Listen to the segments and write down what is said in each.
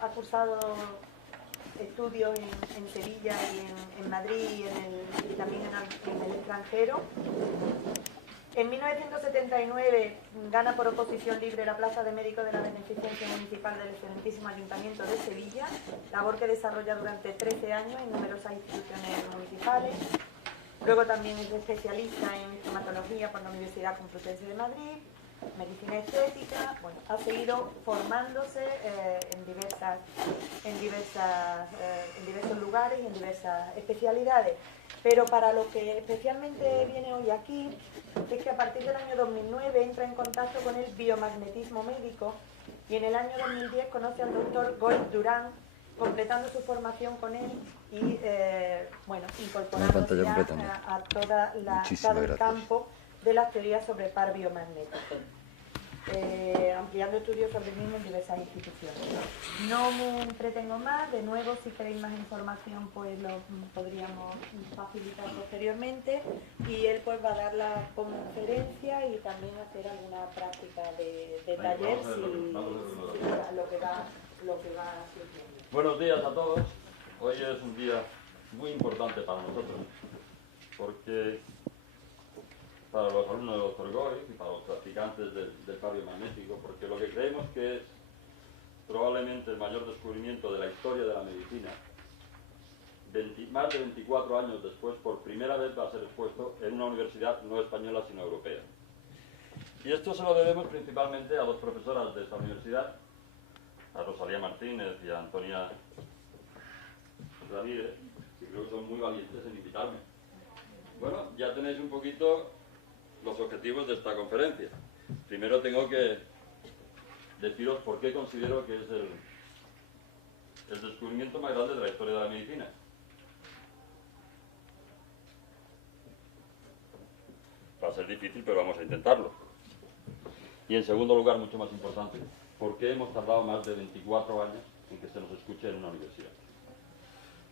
Ha cursado estudios en Sevilla y en Madrid y también en el extranjero. En 1979 gana por oposición libre la plaza de médico de la Beneficencia Municipal del excelentísimo Ayuntamiento de Sevilla, labor que desarrolla durante 13 años en numerosas instituciones municipales. Luego también es especialista en estomatología por la Universidad Complutense de Madrid, medicina estética. Bueno, ha seguido formándose en diversos lugares y en diversas especialidades. Pero para lo que especialmente viene hoy aquí es que a partir del año 2009 entra en contacto con el biomagnetismo médico y en el año 2010 conoce al doctor Goiz Durán, completando su formación con él y incorporándose a todo el campo de las teorías sobre par biomagnético, ampliando estudios sobre el mismo en diversas instituciones. No me entretengo más, de nuevo si queréis más información pues lo podríamos facilitar posteriormente y él pues va a dar la conferencia y también hacer alguna práctica de taller lo que va surgiendo. Buenos días a todos. Hoy es un día muy importante para nosotros porque para los alumnos del Dr. Goiz y para los practicantes del par biomagnético, porque lo que creemos que es probablemente el mayor descubrimiento de la historia de la medicina, más de 24 años después, por primera vez va a ser expuesto en una universidad no española sino europea. Y esto se lo debemos principalmente a dos profesoras de esta universidad, a Rosalía Martínez y a Antonia Ramírez, que creo que son muy valientes en invitarme. Bueno, ya tenéis un poquito los objetivos de esta conferencia. Primero tengo que deciros por qué considero que es el descubrimiento más grande de la historia de la medicina. Va a ser difícil, pero vamos a intentarlo. Y en segundo lugar, mucho más importante, ¿por qué hemos tardado más de 24 años en que se nos escuche en una universidad?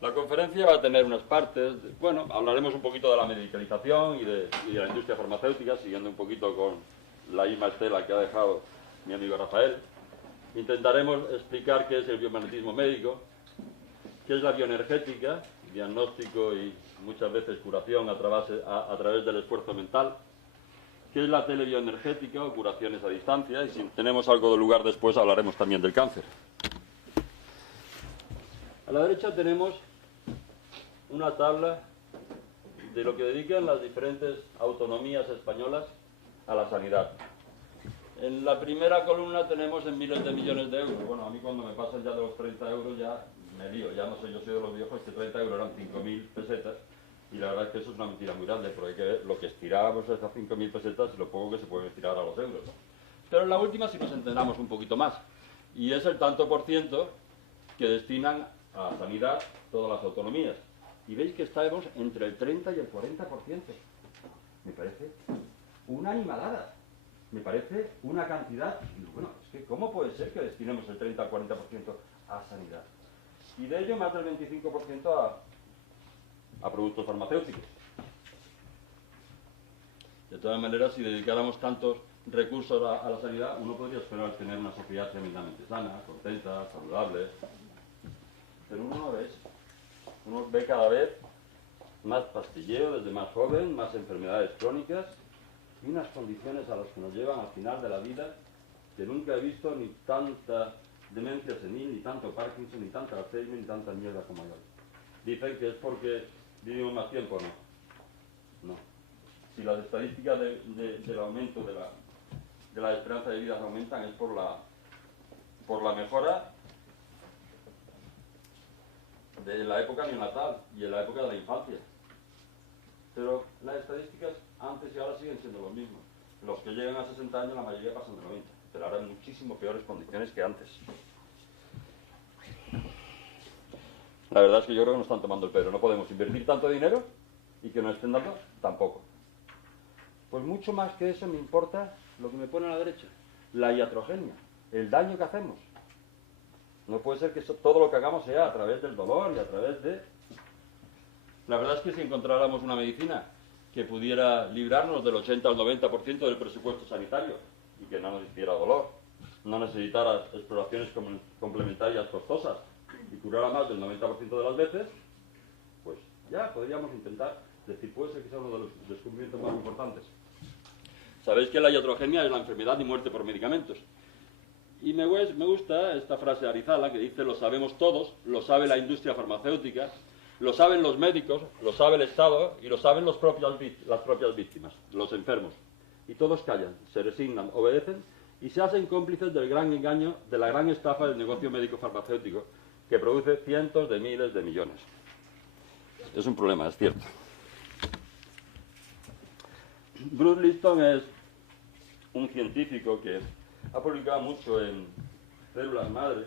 La conferencia va a tener unas partes, bueno, hablaremos un poquito de la medicalización y de la industria farmacéutica, siguiendo un poquito con la misma estela que ha dejado mi amigo Rafael. Intentaremos explicar qué es el biomagnetismo médico, qué es la bioenergética, diagnóstico y muchas veces curación a través del esfuerzo mental, qué es la telebioenergética o curaciones a distancia, y si tenemos algo de lugar después hablaremos también del cáncer. A la derecha tenemos una tabla de lo que dedican las diferentes autonomías españolas a la sanidad. En la primera columna tenemos en miles de millones de euros. Bueno, a mí cuando me pasan ya de los 30 euros ya me lío, ya no sé, yo soy de los viejos que 30 euros eran 5.000 pesetas y la verdad es que eso es una mentira muy grande porque hay que ver lo que estirábamos esas 5.000 pesetas y lo poco que se puede estirar a los euros, ¿no? Pero en la última sí nos enteramos un poquito más y es el tanto por ciento que destinan a sanidad todas las autonomías. Y veis que estamos entre el 30 y el 40%. Me parece una animalada. Me parece una cantidad. Y bueno, es que ¿cómo puede ser que destinemos el 30 al 40% a sanidad? Y de ello más del 25% a productos farmacéuticos. De todas maneras, si dedicáramos tantos recursos a la sanidad, uno podría esperar tener una sociedad tremendamente sana, contenta, saludable. Pero uno no ve eso. Uno ve cada vez más pastilleo desde más joven, más enfermedades crónicas y unas condiciones a las que nos llevan al final de la vida que nunca he visto ni tanta demencia senil, ni tanto Parkinson, ni tanta Alzheimer, ni tanta mierda como hay hoy. Dicen que es porque vivimos más tiempo, no. No. Si las estadísticas del aumento de la esperanza de vida aumentan es por la mejora de la época neonatal y en la época de la infancia. Pero las estadísticas antes y ahora siguen siendo lo mismo. Los que llegan a 60 años, la mayoría pasan de 90. pero ahora en muchísimo peores condiciones que antes. La verdad es que yo creo que nos están tomando el pelo. No podemos invertir tanto dinero y que nos estén dando tampoco. Pues mucho más que eso me importa lo que me pone a la derecha. La iatrogenia, el daño que hacemos. No puede ser que todo lo que hagamos sea a través del dolor y a través de... La verdad es que si encontráramos una medicina que pudiera librarnos del 80 al 90% del presupuesto sanitario y que no nos hiciera dolor, no necesitara exploraciones complementarias costosas y curara más del 90% de las veces, pues ya podríamos intentar decir, puede ser que sea uno de los descubrimientos más importantes. Sabéis que la iatrogenia es la enfermedad y muerte por medicamentos. Y me gusta esta frase de Arizala que dice, lo sabemos todos, lo sabe la industria farmacéutica, lo saben los médicos, lo sabe el Estado y lo saben las propias víctimas, los enfermos. Y todos callan, se resignan, obedecen y se hacen cómplices del gran engaño, de la gran estafa del negocio médico-farmacéutico que produce cientos de miles de millones. Es un problema, es cierto. Bruce Lipton es un científico que ha publicado mucho en células madre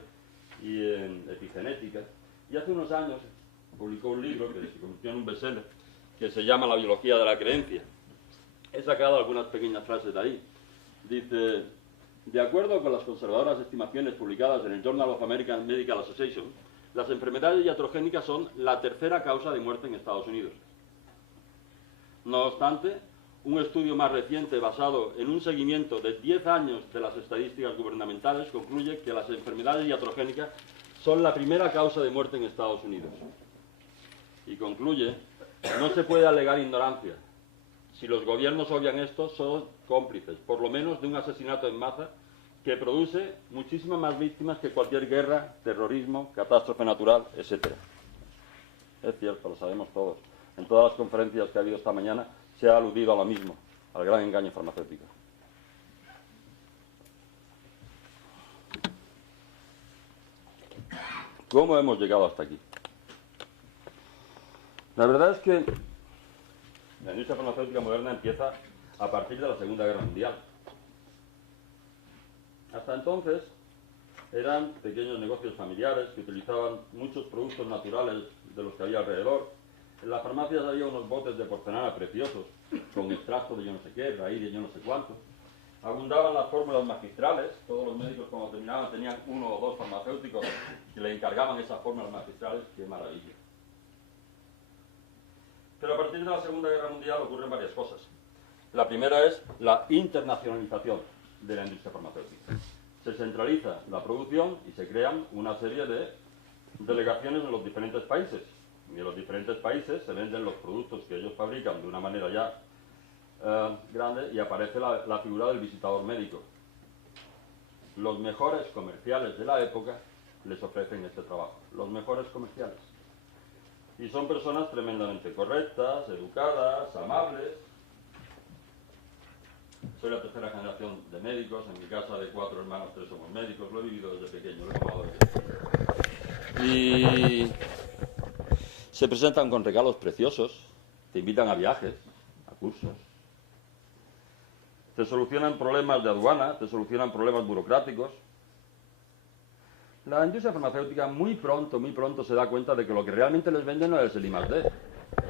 y en epigenética, y hace unos años publicó un libro que se convirtió en un bestseller, que se llama La biología de la creencia. He sacado algunas pequeñas frases de ahí. Dice, de acuerdo con las conservadoras estimaciones publicadas en el Journal of American Medical Association, las enfermedades iatrogénicas son la tercera causa de muerte en Estados Unidos. No obstante, un estudio más reciente basado en un seguimiento de 10 años de las estadísticas gubernamentales concluye que las enfermedades iatrogénicas son la primera causa de muerte en Estados Unidos. Y concluye, no se puede alegar ignorancia. Si los gobiernos obvian esto, son cómplices, por lo menos de un asesinato en masa que produce muchísimas más víctimas que cualquier guerra, terrorismo, catástrofe natural, etc. Es cierto, lo sabemos todos. En todas las conferencias que ha habido esta mañana se ha aludido a lo mismo, al gran engaño farmacéutico. ¿Cómo hemos llegado hasta aquí? La verdad es que la industria farmacéutica moderna empieza a partir de la Segunda Guerra Mundial. Hasta entonces eran pequeños negocios familiares que utilizaban muchos productos naturales de los que había alrededor. En las farmacias había unos botes de porcelana preciosos, con extracto de yo no sé qué, raíz de yo no sé cuánto. Abundaban las fórmulas magistrales, todos los médicos cuando terminaban tenían uno o dos farmacéuticos que le encargaban esas fórmulas magistrales, qué maravilla. Pero a partir de la Segunda Guerra Mundial ocurren varias cosas. La primera es la internacionalización de la industria farmacéutica. Se centraliza la producción y se crean una serie de delegaciones en los diferentes países. Y en los diferentes países se venden los productos que ellos fabrican de una manera ya grande y aparece la figura del visitador médico. Los mejores comerciales de la época les ofrecen este trabajo. Los mejores comerciales. Y son personas tremendamente correctas, educadas, amables. Soy la tercera generación de médicos. En mi casa de 4 hermanos, 3 somos médicos. Lo he vivido desde pequeño, lo he tomado desde pequeño. Y se presentan con regalos preciosos, te invitan a viajes, a cursos. Te solucionan problemas de aduana, te solucionan problemas burocráticos. La industria farmacéutica muy pronto se da cuenta de que lo que realmente les vende no es el I+D.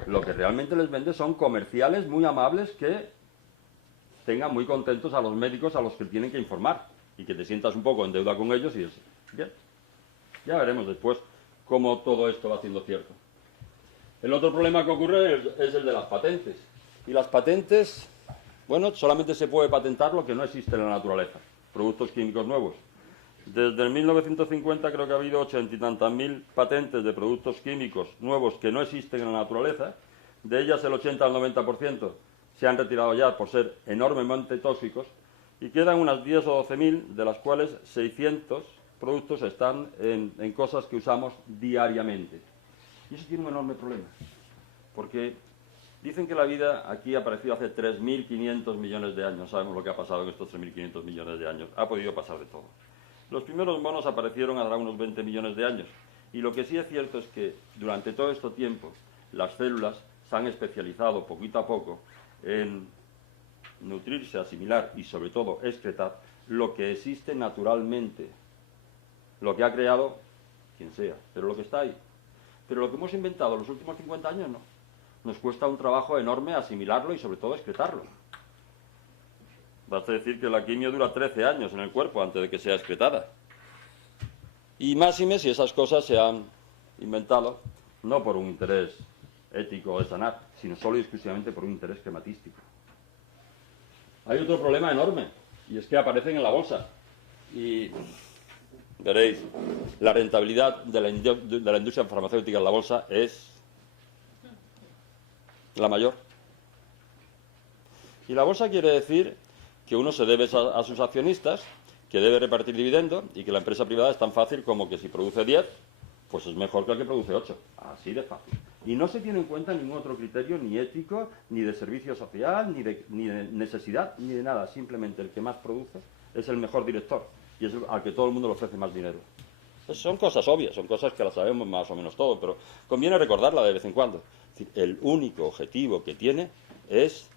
Lo que realmente les vende son comerciales muy amables que tengan muy contentos a los médicos a los que tienen que informar y que te sientas un poco en deuda con ellos y es bien. Ya veremos después cómo todo esto va siendo cierto. El otro problema que ocurre es el de las patentes. Y las patentes, bueno, solamente se puede patentar lo que no existe en la naturaleza. Productos químicos nuevos. Desde el 1950 creo que ha habido 80 y tantas mil patentes de productos químicos nuevos que no existen en la naturaleza. De ellas el 80 al 90% se han retirado ya por ser enormemente tóxicos. Y quedan unas 10 o 12.000, de las cuales 600 productos están en cosas que usamos diariamente. Y eso tiene un enorme problema, porque dicen que la vida aquí apareció hace 3.500 millones de años. Sabemos lo que ha pasado en estos 3.500 millones de años. Ha podido pasar de todo. Los primeros monos aparecieron hace unos 20 millones de años. Y lo que sí es cierto es que durante todo este tiempo las células se han especializado poquito a poco en nutrirse, asimilar y sobre todo excretar lo que existe naturalmente, lo que ha creado quien sea, pero lo que está ahí. Pero lo que hemos inventado en los últimos 50 años no. Nos cuesta un trabajo enorme asimilarlo y sobre todo excretarlo. Basta decir que la quimio dura 13 años en el cuerpo antes de que sea excretada. Y máxime si esas cosas se han inventado no por un interés ético de sanar, sino solo y exclusivamente por un interés crematístico. Hay otro problema enorme, y es que aparecen en la bolsa. Y veréis, la rentabilidad de la industria farmacéutica en la bolsa es la mayor. Y la bolsa quiere decir que uno se debe a sus accionistas, que debe repartir dividendo y que la empresa privada es tan fácil como que si produce 10, pues es mejor que el que produce 8. Así de fácil. Y no se tiene en cuenta ningún otro criterio, ni ético, ni de servicio social, ni de necesidad, ni de nada. Simplemente el que más produce es el mejor director y es al que todo el mundo le ofrece más dinero. Pues son cosas obvias, son cosas que las sabemos más o menos todo, pero conviene recordarla de vez en cuando. Es decir, el único objetivo que tiene es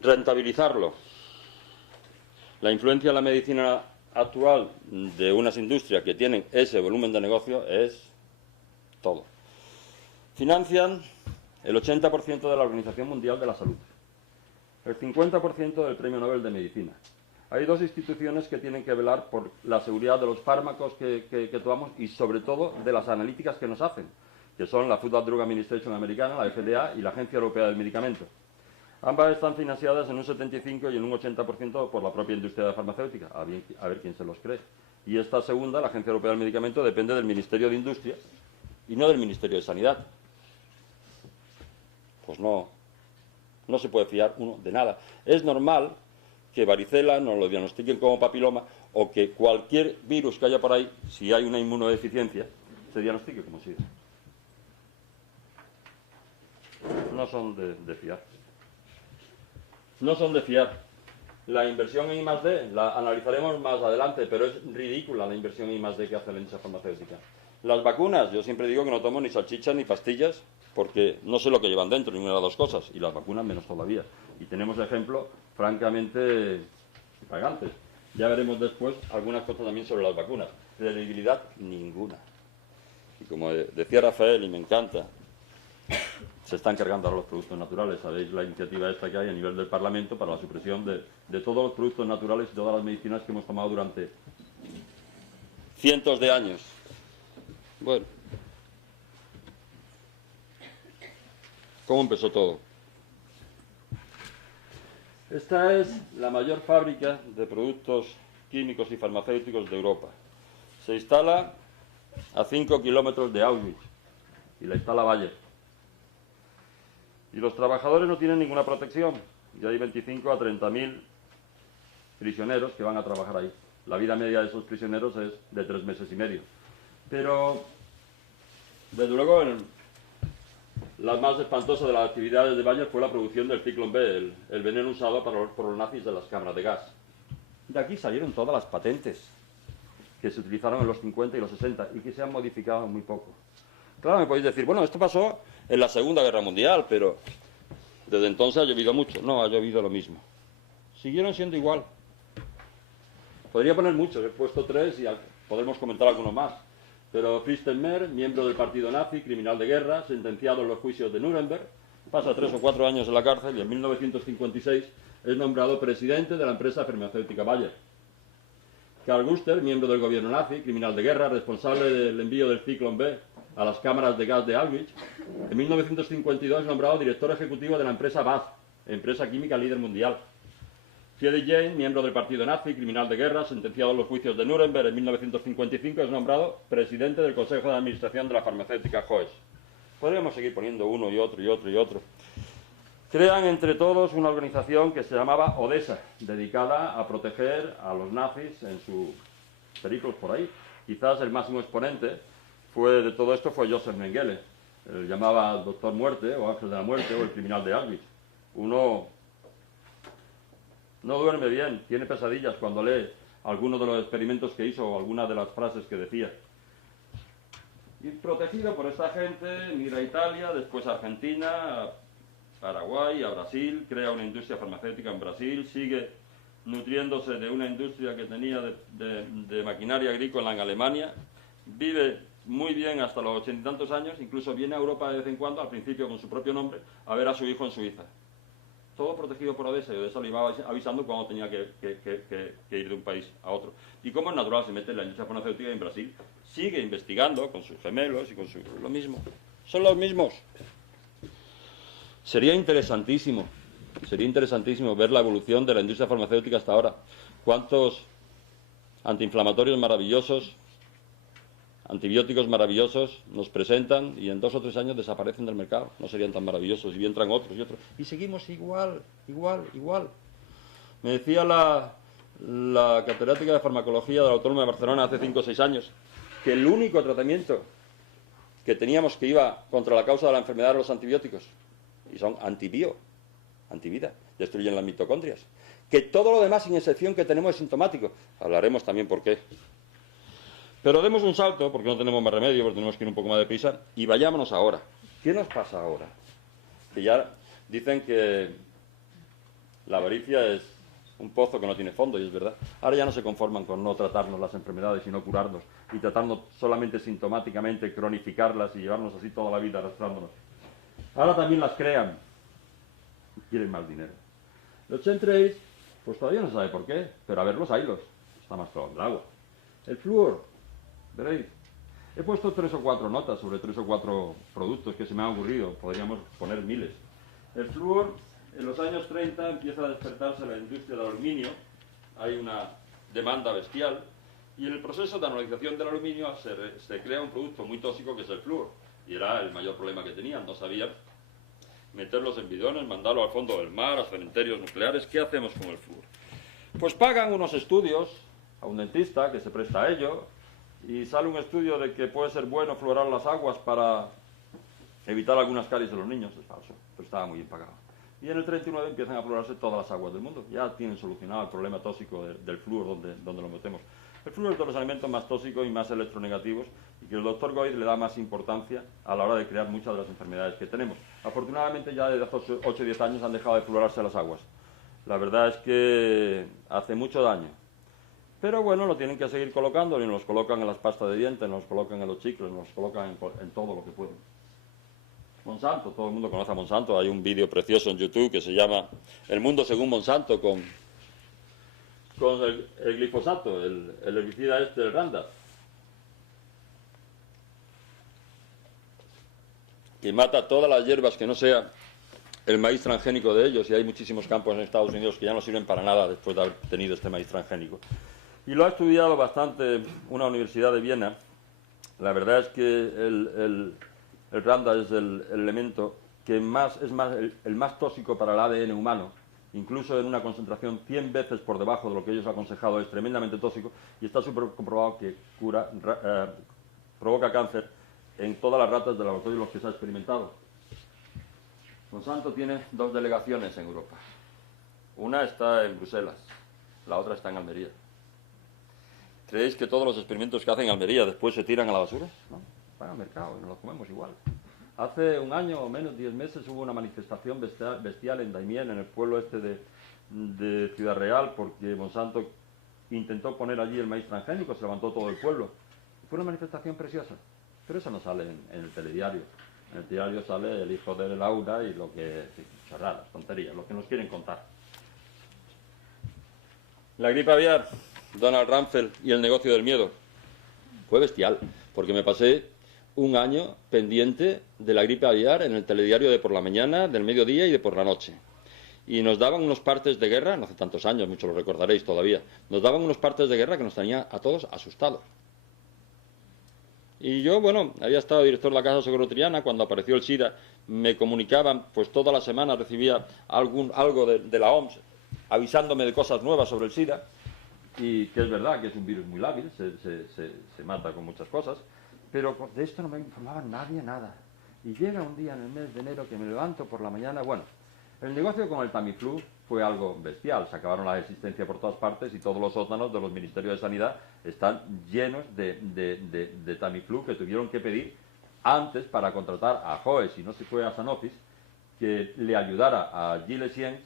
rentabilizarlo. La influencia en la medicina actual de unas industrias que tienen ese volumen de negocio es todo. Financian el 80% de la Organización Mundial de la Salud, el 50% del Premio Nobel de Medicina. Hay dos instituciones que tienen que velar por la seguridad de los fármacos que tomamos y sobre todo de las analíticas que nos hacen, que son la Food and Drug Administration americana, la FDA, y la Agencia Europea del Medicamento. Ambas están financiadas en un 75% y en un 80% por la propia industria farmacéutica, a ver quién se los cree. Y esta segunda, la Agencia Europea del Medicamento, depende del Ministerio de Industria y no del Ministerio de Sanidad. Pues no se puede fiar uno de nada. Es normal que varicela nos lo diagnostiquen como papiloma o que cualquier virus que haya por ahí, si hay una inmunodeficiencia, se diagnostique como SIDA. No son de fiar. No son de fiar. La inversión en I+D la analizaremos más adelante, pero es ridícula la inversión en I+D que hace la industria farmacéutica. Las vacunas, yo siempre digo que no tomo ni salchichas ni pastillas porque no sé lo que llevan dentro, ninguna de las dos cosas, y las vacunas menos todavía. Y tenemos ejemplos francamente pagantes. Ya veremos después algunas cosas también sobre las vacunas. Credibilidad ninguna. Y como decía Rafael, y me encanta, se están cargando ahora los productos naturales. Sabéis la iniciativa esta que hay a nivel del Parlamento para la supresión de todos los productos naturales y todas las medicinas que hemos tomado durante cientos de años. Bueno, ¿cómo empezó todo? Esta es la mayor fábrica de productos químicos y farmacéuticos de Europa. Se instala a 5 kilómetros de Auschwitz y la instala Bayer. Y los trabajadores no tienen ninguna protección. Y hay 25 a 30.000 prisioneros que van a trabajar ahí. La vida media de esos prisioneros es de 3 meses y medio. Pero, desde luego, la más espantosa de las actividades de Bayer fue la producción del Zyklon B, el veneno usado por los nazis de las cámaras de gas. De aquí salieron todas las patentes que se utilizaron en los 50 y los 60 y que se han modificado muy poco. Claro, me podéis decir, bueno, esto pasó en la Segunda Guerra Mundial, pero desde entonces ha llovido mucho. No, ha llovido lo mismo. Siguieron siendo igual. Podría poner muchos, he puesto 3 y podremos comentar algunos más. Pero Fritz Steinmeier, miembro del partido nazi, criminal de guerra, sentenciado en los juicios de Nuremberg, pasa 3 o 4 años en la cárcel y en 1956 es nombrado presidente de la empresa farmacéutica Bayer. Karl Guster, miembro del gobierno nazi, criminal de guerra, responsable del envío del Zyklon B a las cámaras de gas de Auschwitz, en 1952 es nombrado director ejecutivo de la empresa BASF, empresa química líder mundial. Friedrich Jahn, miembro del partido nazi, criminal de guerra, sentenciado en los juicios de Nuremberg en 1955, es nombrado presidente del Consejo de Administración de la farmacéutica Hoes. Podríamos seguir poniendo uno y otro y otro y otro. Crean entre todos una organización que se llamaba Odessa, dedicada a proteger a los nazis en sus periplos por ahí. Quizás el máximo exponente de todo esto fue Joseph Mengele. Él llamaba Doctor Muerte o Ángel de la Muerte o el criminal de Auschwitz. Uno no duerme bien, tiene pesadillas cuando lee algunos de los experimentos que hizo o algunas de las frases que decía. Y protegido por esta gente, migra a Italia, después a Argentina, Paraguay, a Brasil, crea una industria farmacéutica en Brasil, sigue nutriéndose de una industria que tenía de maquinaria agrícola en Alemania, vive muy bien hasta los 80 y tantos años, incluso viene a Europa de vez en cuando, al principio con su propio nombre, a ver a su hijo en Suiza. Todo protegido por Odesa, y Odesa le iba avisando cuando tenía que ir de un país a otro. Y como es natural, se mete en la industria farmacéutica en Brasil, sigue investigando con sus gemelos y con lo mismo. Son los mismos. Sería interesantísimo ver la evolución de la industria farmacéutica hasta ahora. Cuántos antiinflamatorios maravillosos, antibióticos maravillosos nos presentan y en 2 o 3 años desaparecen del mercado. No serían tan maravillosos y entran otros y otros. Y seguimos igual. Me decía la catedrática de farmacología de la Autónoma de Barcelona hace 5 o 6 años que el único tratamiento que teníamos que iba contra la causa de la enfermedad eran los antibióticos. Y son antivida, destruyen las mitocondrias. Que todo lo demás, sin excepción, que tenemos es sintomático. Hablaremos también por qué. Pero demos un salto, porque no tenemos más remedio, porque tenemos que ir un poco más deprisa, y vayámonos ahora. ¿Qué nos pasa ahora? Que ya dicen que la avaricia es un pozo que no tiene fondo, y es verdad. Ahora ya no se conforman con no tratarnos las enfermedades y no curarnos, y tratarnos solamente sintomáticamente, cronificarlas y llevarnos así toda la vida arrastrándonos. Ahora también las crean y quieren más dinero. Los chemtrails, pues todavía no se sabe por qué, pero a ver los hilos, está más claro en el agua. El flúor, veréis, he puesto 3 o 4 notas sobre 3 o 4 productos que se me han ocurrido, podríamos poner miles. El flúor, en los años 30 empieza a despertarse la industria del aluminio, hay una demanda bestial, y en el proceso de analización del aluminio se crea un producto muy tóxico que es el flúor, y era el mayor problema que tenían, no sabían meterlos en bidones, mandarlo al fondo del mar, a cementerios nucleares. ¿Qué hacemos con el flúor? Pues pagan unos estudios a un dentista que se presta a ello, y sale un estudio de que puede ser bueno fluorar las aguas para evitar algunas caries de los niños. Es falso, pero estaba muy bien pagado. Y en el 39 empiezan a fluorarse todas las aguas del mundo. Ya tienen solucionado el problema tóxico del flúor donde lo metemos. El flúor es de los alimentos más tóxicos y más electronegativos, y que el doctor Goid le da más importancia a la hora de crear muchas de las enfermedades que tenemos. Afortunadamente ya desde hace 8 o 10 años han dejado de fluorarse las aguas. La verdad es que hace mucho daño. Pero bueno, lo tienen que seguir colocando, y nos los colocan en las pastas de dientes, nos los colocan en los chicles, nos los colocan en todo lo que pueden. Monsanto, todo el mundo conoce a Monsanto, hay un vídeo precioso en YouTube que se llama El mundo según Monsanto con el glifosato, el herbicida el Roundup, que mata todas las hierbas que no sea el maíz transgénico de ellos, y hay muchísimos campos en Estados Unidos que ya no sirven para nada después de haber tenido este maíz transgénico. Y lo ha estudiado bastante una universidad de Viena. La verdad es que el Roundup es el elemento que es el más tóxico para el ADN humano, incluso en una concentración 100 veces por debajo de lo que ellos han aconsejado, es tremendamente tóxico, y está súper comprobado que provoca cáncer en todas las ratas de laboratorio en los que se ha experimentado. Monsanto tiene 2 delegaciones en Europa. Una está en Bruselas, la otra está en Almería. ¿Creéis que todos los experimentos que hacen en Almería después se tiran a la basura? No, van al mercado y nos los comemos igual. Hace un año o menos, 10 meses, hubo una manifestación bestial en Daimiel, en el pueblo este de Ciudad Real, porque Monsanto intentó poner allí el maíz transgénico, se levantó todo el pueblo. Fue una manifestación preciosa, pero eso no sale en el telediario. En el diario sale el hijo de Laura y lo que... chorradas, tonterías, lo que nos quieren contar. La gripe aviar, Donald Rumsfeld y el negocio del miedo. Fue bestial, porque me pasé un año pendiente de la gripe aviar en el telediario de por la mañana, del mediodía y de por la noche. Y nos daban unos partes de guerra, no hace tantos años, muchos lo recordaréis todavía, nos daban unos partes de guerra que nos tenían a todos asustados. Y yo, bueno, había estado director de la Casa Socorro Triana, cuando apareció el SIDA, me comunicaban, pues toda la semana recibía algo de la OMS avisándome de cosas nuevas sobre el SIDA, y que es verdad que es un virus muy lábil, se mata con muchas cosas, pero de esto no me informaba nadie nada. Y llega un día en el mes de enero que me levanto por la mañana, bueno, el negocio con el Tamiflu fue algo bestial, se acabaron las existencias por todas partes y todos los sótanos de los ministerios de Sanidad están llenos de Tamiflu que tuvieron que pedir antes para contratar a Joes, y no se fue a Sanofi, que le ayudara a Gilles Siens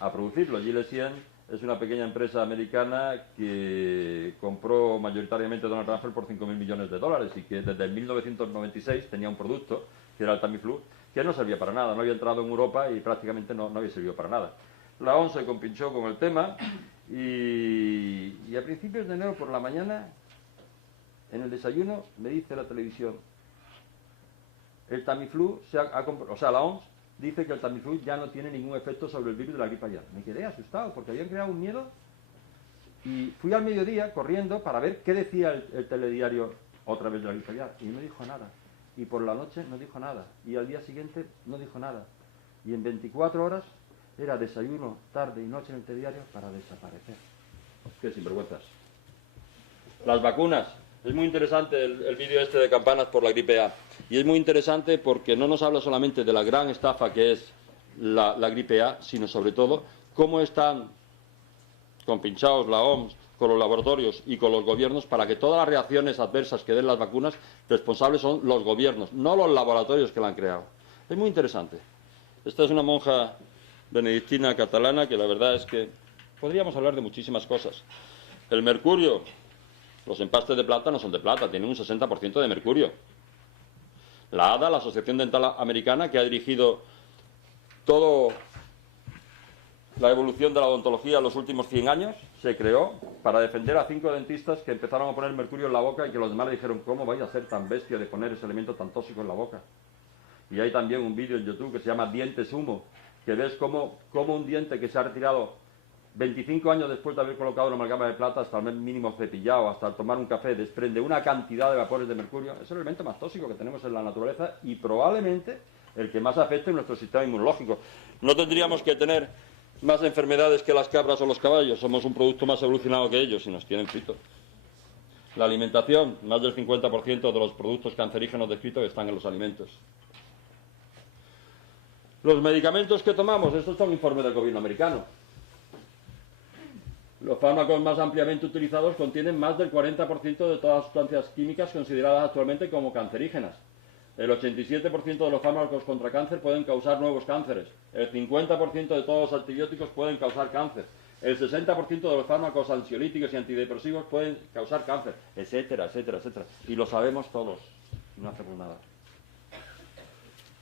a producirlo. Gilles Siens es una pequeña empresa americana que compró mayoritariamente Donald Rumsfeld por 5.000 millones de dólares y que desde 1996 tenía un producto, que era el Tamiflu, que no servía para nada, no había entrado en Europa y prácticamente no había servido para nada. La OMS se compinchó con el tema y a principios de enero por la mañana, en el desayuno, me dice la televisión, el Tamiflu, la OMS dice que el Tamiflu ya no tiene ningún efecto sobre el virus de la gripe aviar. Me quedé asustado porque habían creado un miedo y fui al mediodía corriendo para ver qué decía el telediario otra vez de la gripe aviar y no dijo nada. Y por la noche no dijo nada. Y al día siguiente no dijo nada. Y en 24 horas era desayuno, tarde y noche en el telediario para desaparecer. Qué sinvergüenzas. Las vacunas. Es muy interesante el vídeo este de campanas por la gripe A. Y es muy interesante porque no nos habla solamente de la gran estafa que es la gripe A, sino sobre todo cómo están compinchados la OMS con los laboratorios y con los gobiernos para que todas las reacciones adversas que den las vacunas, responsables son los gobiernos, no los laboratorios que la han creado. Es muy interesante. Esta es una monja benedictina catalana que la verdad es que podríamos hablar de muchísimas cosas. El mercurio, los empastes de plata no son de plata, tienen un 60% de mercurio. La ADA, la Asociación Dental Americana, que ha dirigido toda la evolución de la odontología en los últimos 100 años, se creó para defender a 5 dentistas que empezaron a poner mercurio en la boca y que los demás le dijeron, ¿cómo vais a ser tan bestia de poner ese elemento tan tóxico en la boca? Y hay también un vídeo en YouTube que se llama Dientes Humo, que ves cómo un diente que se ha retirado 25 años después de haber colocado una amalgama de plata, hasta el mínimo cepillado, hasta al tomar un café, desprende una cantidad de vapores de mercurio. Es el elemento más tóxico que tenemos en la naturaleza y probablemente el que más afecte a nuestro sistema inmunológico. No tendríamos que tener más enfermedades que las cabras o los caballos. Somos un producto más evolucionado que ellos y nos tienen fritos. La alimentación, más del 50% de los productos cancerígenos descritos están en los alimentos. Los medicamentos que tomamos, estos son informes del gobierno americano. Los fármacos más ampliamente utilizados contienen más del 40% de todas las sustancias químicas consideradas actualmente como cancerígenas. El 87% de los fármacos contra cáncer pueden causar nuevos cánceres. El 50% de todos los antibióticos pueden causar cáncer. El 60% de los fármacos ansiolíticos y antidepresivos pueden causar cáncer, etcétera, etcétera, etcétera. Y lo sabemos todos. No hacemos nada.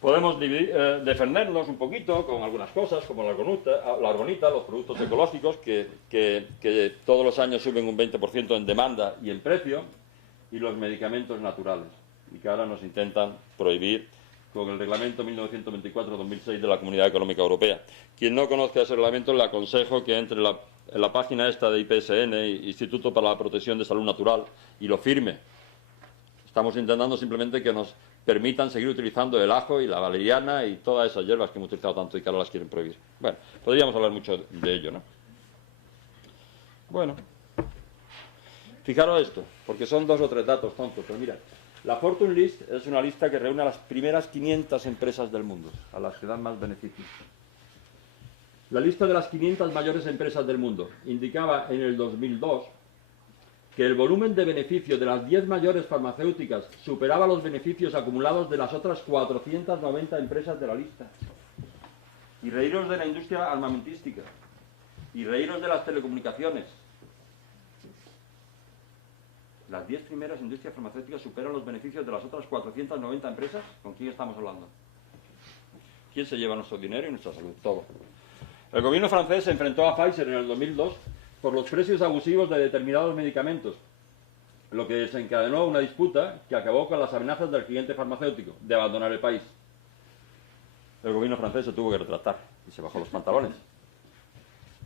Podemos defendernos un poquito con algunas cosas, como la argonita, los productos ecológicos, que todos los años suben un 20% en demanda y en precio, y los medicamentos naturales, y que ahora nos intentan prohibir con el reglamento 1924-2006 de la Comunidad Económica Europea. Quien no conozca ese reglamento, le aconsejo que entre en la página esta de IPSN, Instituto para la Protección de Salud Natural, y lo firme. Estamos intentando simplemente que nos permitan seguir utilizando el ajo y la valeriana y todas esas hierbas que hemos utilizado tanto y que ahora las quieren prohibir. Bueno, podríamos hablar mucho de ello, ¿no? Bueno, fijaros esto, porque son 2 o 3 datos tontos, pero mira, la Fortune List es una lista que reúne a las primeras 500 empresas del mundo, a las que dan más beneficios. La lista de las 500 mayores empresas del mundo indicaba en el 2002 que el volumen de beneficio de las 10 mayores farmacéuticas superaba los beneficios acumulados de las otras 490 empresas de la lista. Y reíros de la industria armamentística, y reíros de las telecomunicaciones. Las 10 primeras industrias farmacéuticas superan los beneficios de las otras 490 empresas. ¿Con quién estamos hablando? ¿Quién se lleva nuestro dinero y nuestra salud? Todo. El gobierno francés se enfrentó a Pfizer en el 2002 por los precios abusivos de determinados medicamentos, lo que desencadenó una disputa que acabó con las amenazas del gigante farmacéutico de abandonar el país. El gobierno francés se tuvo que retractar y se bajó los pantalones.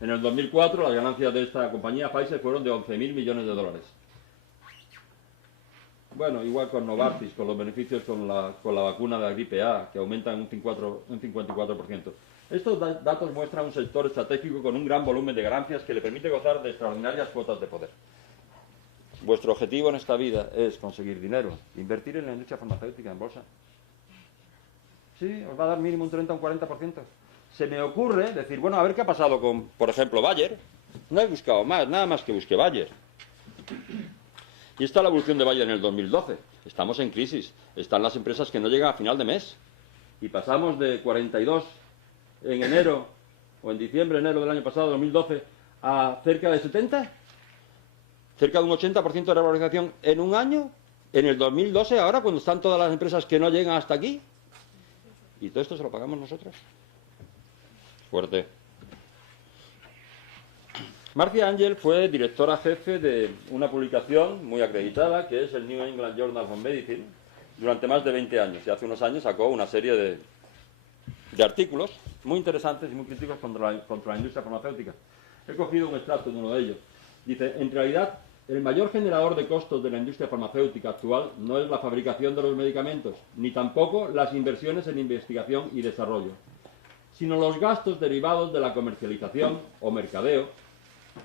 En el 2004 las ganancias de esta compañía Pfizer fueron de 11.000 millones de dólares. Bueno, igual con Novartis, con los beneficios con la vacuna de la gripe A, que aumentan un 54%. Estos datos muestran un sector estratégico con un gran volumen de ganancias que le permite gozar de extraordinarias cuotas de poder. Vuestro objetivo en esta vida es conseguir dinero, invertir en la industria farmacéutica, en bolsa. Sí, os va a dar mínimo un 30 o un 40%. Se me ocurre decir, bueno, a ver qué ha pasado con, por ejemplo, Bayer. No he buscado más, nada más que busque Bayer. Y está la evolución de Bayer en el 2012. Estamos en crisis. Están las empresas que no llegan a final de mes. y pasamos de 42 en enero, o en diciembre, enero del año pasado, 2012, a cerca de 70, cerca de un 80% de revalorización en un año, en el 2012, ahora cuando están todas las empresas que no llegan hasta aquí, y todo esto se lo pagamos nosotros. Fuerte. Marcia Angel fue directora jefe de una publicación muy acreditada, que es el New England Journal of Medicine, durante más de 20 años, y hace unos años sacó una serie de artículos muy interesantes y muy críticos contra la industria farmacéutica. He cogido un extracto de uno de ellos. Dice, en realidad, el mayor generador de costos de la industria farmacéutica actual no es la fabricación de los medicamentos, ni tampoco las inversiones en investigación y desarrollo, sino los gastos derivados de la comercialización o mercadeo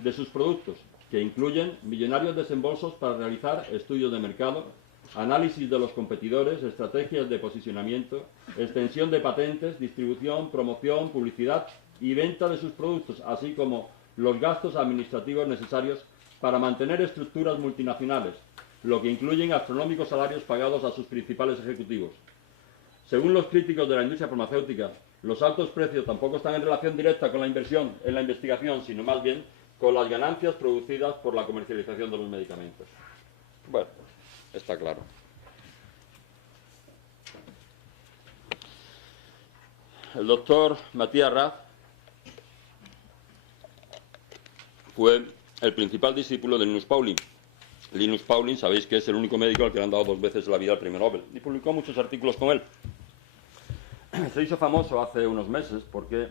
de sus productos, que incluyen millonarios desembolsos para realizar estudios de mercado, análisis de los competidores, estrategias de posicionamiento, extensión de patentes, distribución, promoción, publicidad y venta de sus productos, así como los gastos administrativos necesarios para mantener estructuras multinacionales, lo que incluyen astronómicos salarios pagados a sus principales ejecutivos. Según los críticos de la industria farmacéutica, los altos precios tampoco están en relación directa con la inversión en la investigación, sino más bien con las ganancias producidas por la comercialización de los medicamentos. Bueno, está claro. El doctor Matías Raz fue el principal discípulo de Linus Pauling. Linus Pauling, sabéis que es el único médico al que le han dado 2 veces la vida al premio Nobel, y publicó muchos artículos con él. Se hizo famoso hace unos meses porque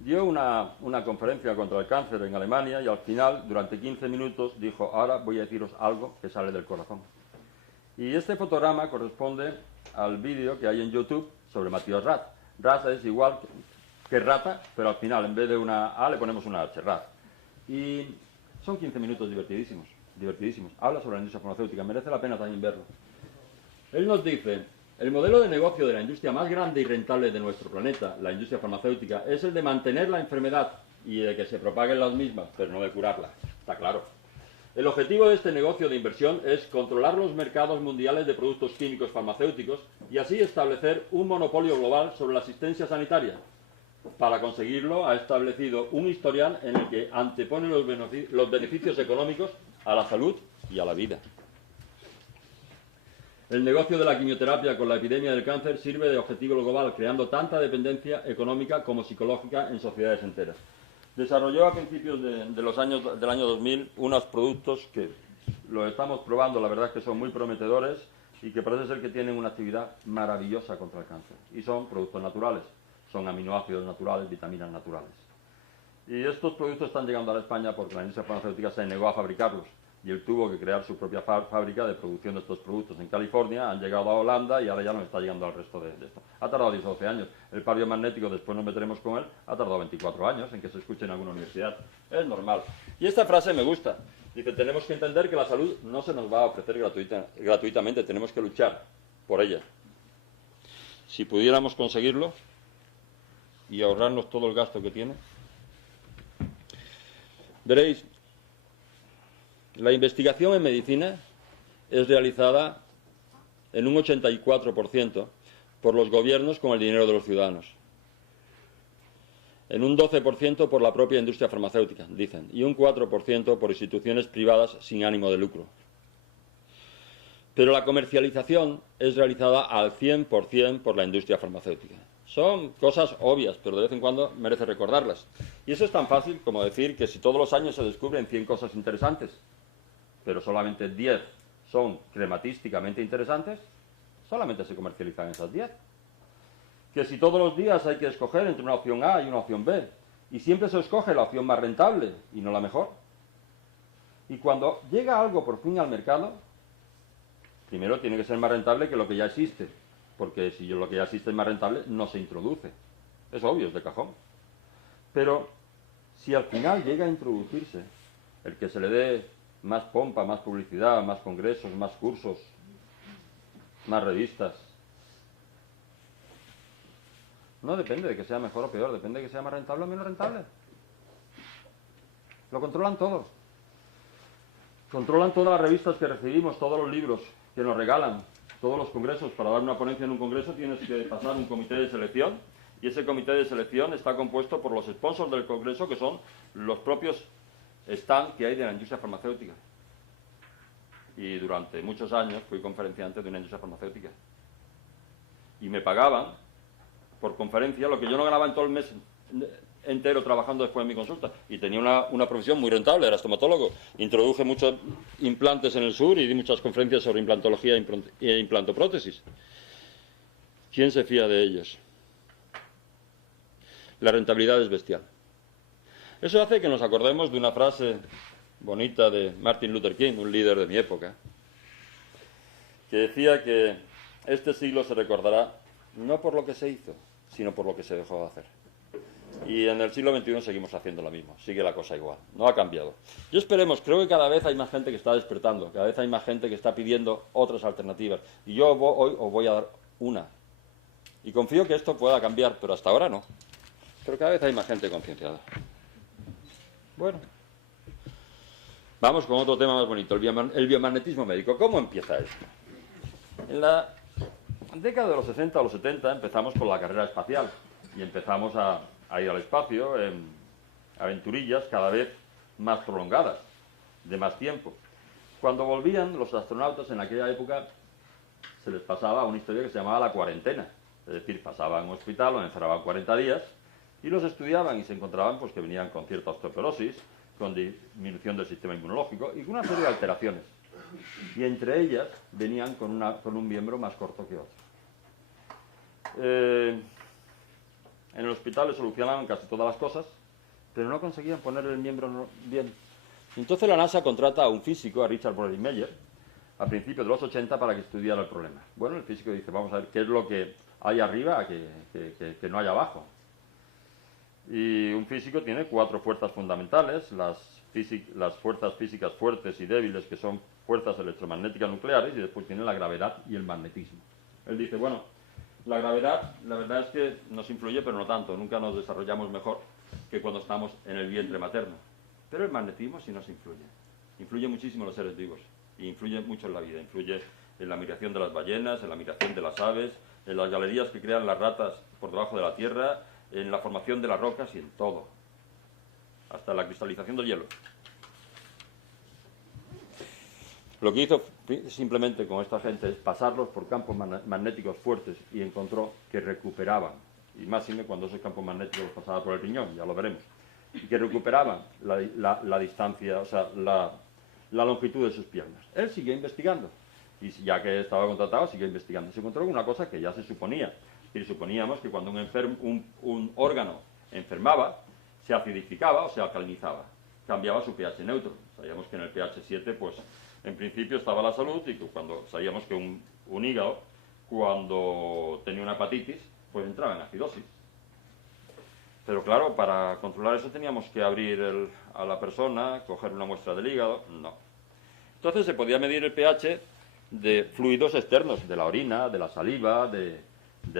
dio una conferencia contra el cáncer en Alemania y al final, durante 15 minutos, dijo, ahora voy a deciros algo que sale del corazón. Y este fotograma corresponde al vídeo que hay en YouTube sobre Matías Raz. Raz es igual que rata, pero al final, en vez de una A, le ponemos una H, Raz. Y son 15 minutos divertidísimos, divertidísimos. Habla sobre la industria farmacéutica, merece la pena también verlo. Él nos dice, el modelo de negocio de la industria más grande y rentable de nuestro planeta, la industria farmacéutica, es el de mantener la enfermedad y de que se propaguen las mismas, pero no de curarla. Está claro. El objetivo de este negocio de inversión es controlar los mercados mundiales de productos químicos farmacéuticos y así establecer un monopolio global sobre la asistencia sanitaria. Para conseguirlo, ha establecido un historial en el que antepone los beneficios económicos a la salud y a la vida. El negocio de la quimioterapia con la epidemia del cáncer sirve de objetivo global, creando tanta dependencia económica como psicológica en sociedades enteras. Desarrolló a principios del año 2000 unos productos que los estamos probando, la verdad es que son muy prometedores y que parece ser que tienen una actividad maravillosa contra el cáncer. Y son productos naturales, son aminoácidos naturales, vitaminas naturales. Y estos productos están llegando a la España porque la industria farmacéutica se negó a fabricarlos. Y él tuvo que crear su propia fábrica de producción de estos productos en California, han llegado a Holanda y ahora ya nos está llegando al resto de esto. Ha tardado 10 o 12 años. El par biomagnético, después nos meteremos con él, ha tardado 24 años en que se escuche en alguna universidad. Es normal. Y esta frase me gusta. Dice, tenemos que entender que la salud no se nos va a ofrecer gratuitamente, tenemos que luchar por ella. Si pudiéramos conseguirlo y ahorrarnos todo el gasto que tiene, veréis, la investigación en medicina es realizada en un 84% por los gobiernos con el dinero de los ciudadanos, en un 12% por la propia industria farmacéutica, dicen, y un 4% por instituciones privadas sin ánimo de lucro. Pero la comercialización es realizada al 100% por la industria farmacéutica. Son cosas obvias, pero de vez en cuando merece recordarlas. Y eso es tan fácil como decir que si todos los años se descubren 100 cosas interesantes, pero solamente 10 son crematísticamente interesantes, solamente se comercializan esas 10. Que si todos los días hay que escoger entre una opción A y una opción B, y siempre se escoge la opción más rentable y no la mejor. Y cuando llega algo por fin al mercado, primero tiene que ser más rentable que lo que ya existe, porque si lo que ya existe es más rentable, no se introduce. Es obvio, es de cajón. Pero si al final llega a introducirse el que se le dé más pompa, más publicidad, más congresos, más cursos, más revistas, no depende de que sea mejor o peor, depende de que sea más rentable o menos rentable. Lo controlan todo. Controlan todas las revistas que recibimos, todos los libros que nos regalan, todos los congresos, para dar una ponencia en un congreso tienes que pasar un comité de selección, y ese comité de selección está compuesto por los sponsors del congreso, que son los propios stands que hay de la industria farmacéutica. Y durante muchos años fui conferenciante de una industria farmacéutica. Y me pagaban por conferencia lo que yo no ganaba en todo el mes entero trabajando después en mi consulta. Y tenía una profesión muy rentable, era estomatólogo. Introduje muchos implantes en el sur y di muchas conferencias sobre implantología e implantoprótesis. ¿Quién se fía de ellos? La rentabilidad es bestial. Eso hace que nos acordemos de una frase bonita de Martin Luther King, un líder de mi época, que decía que este siglo se recordará no por lo que se hizo, sino por lo que se dejó de hacer. Y en el siglo XXI seguimos haciendo lo mismo, sigue la cosa igual, no ha cambiado. Yo esperemos, creo que cada vez hay más gente que está despertando, cada vez hay más gente que está pidiendo otras alternativas. Y yo hoy os voy a dar una. Y confío que esto pueda cambiar, pero hasta ahora no. Pero cada vez hay más gente concienciada. Bueno, vamos con otro tema más bonito, el biomagnetismo médico. ¿Cómo empieza esto? En la década de los 60 o los 70 empezamos con la carrera espacial y empezamos a ir al espacio en aventurillas cada vez más prolongadas, de más tiempo. Cuando volvían los astronautas en aquella época se les pasaba una historia que se llamaba la cuarentena, es decir, pasaban en un hospital, lo encerraban 40 días y los estudiaban y se encontraban pues que venían con cierta osteoporosis, con disminución del sistema inmunológico y con una serie de alteraciones. Y entre ellas venían con un miembro más corto que otro. En el hospital le solucionaban casi todas las cosas, pero no conseguían poner el miembro bien. Entonces la NASA contrata a un físico, a Richard Broderick-Meyer, a principios de los 80 para que estudiara el problema. Bueno, el físico dice, vamos a ver qué es lo que hay arriba que no hay abajo. Y un físico tiene 4 fuerzas fundamentales, las fuerzas físicas fuertes y débiles, que son fuerzas electromagnéticas nucleares, y después tiene la gravedad y el magnetismo. Él dice, bueno, la gravedad, la verdad es que nos influye, pero no tanto, nunca nos desarrollamos mejor que cuando estamos en el vientre materno. Pero el magnetismo sí nos influye muchísimo en los seres vivos, y influye mucho en la vida, influye en la migración de las ballenas, en la migración de las aves, en las galerías que crean las ratas por debajo de la tierra, en la formación de las rocas y en todo, hasta la cristalización del hielo. Lo que hizo simplemente con esta gente es pasarlos por campos magnéticos fuertes y encontró que recuperaban, y más cuando esos campos magnéticos los pasaba por el riñón, ya lo veremos, y que recuperaban la distancia, o sea, la longitud de sus piernas. Él siguió investigando, y ya que estaba contratado, siguió investigando. Se encontró una cosa que ya se suponía, y suponíamos que cuando un órgano enfermaba, se acidificaba o se alcalinizaba, cambiaba su pH neutro. Sabíamos que en el pH 7, pues, en principio estaba la salud, y que cuando sabíamos que un hígado, cuando tenía una hepatitis, pues entraba en acidosis. Pero claro, para controlar eso teníamos que abrir a la persona, coger una muestra del hígado, no. Entonces se podía medir el pH de fluidos externos, de la orina, de la saliva, de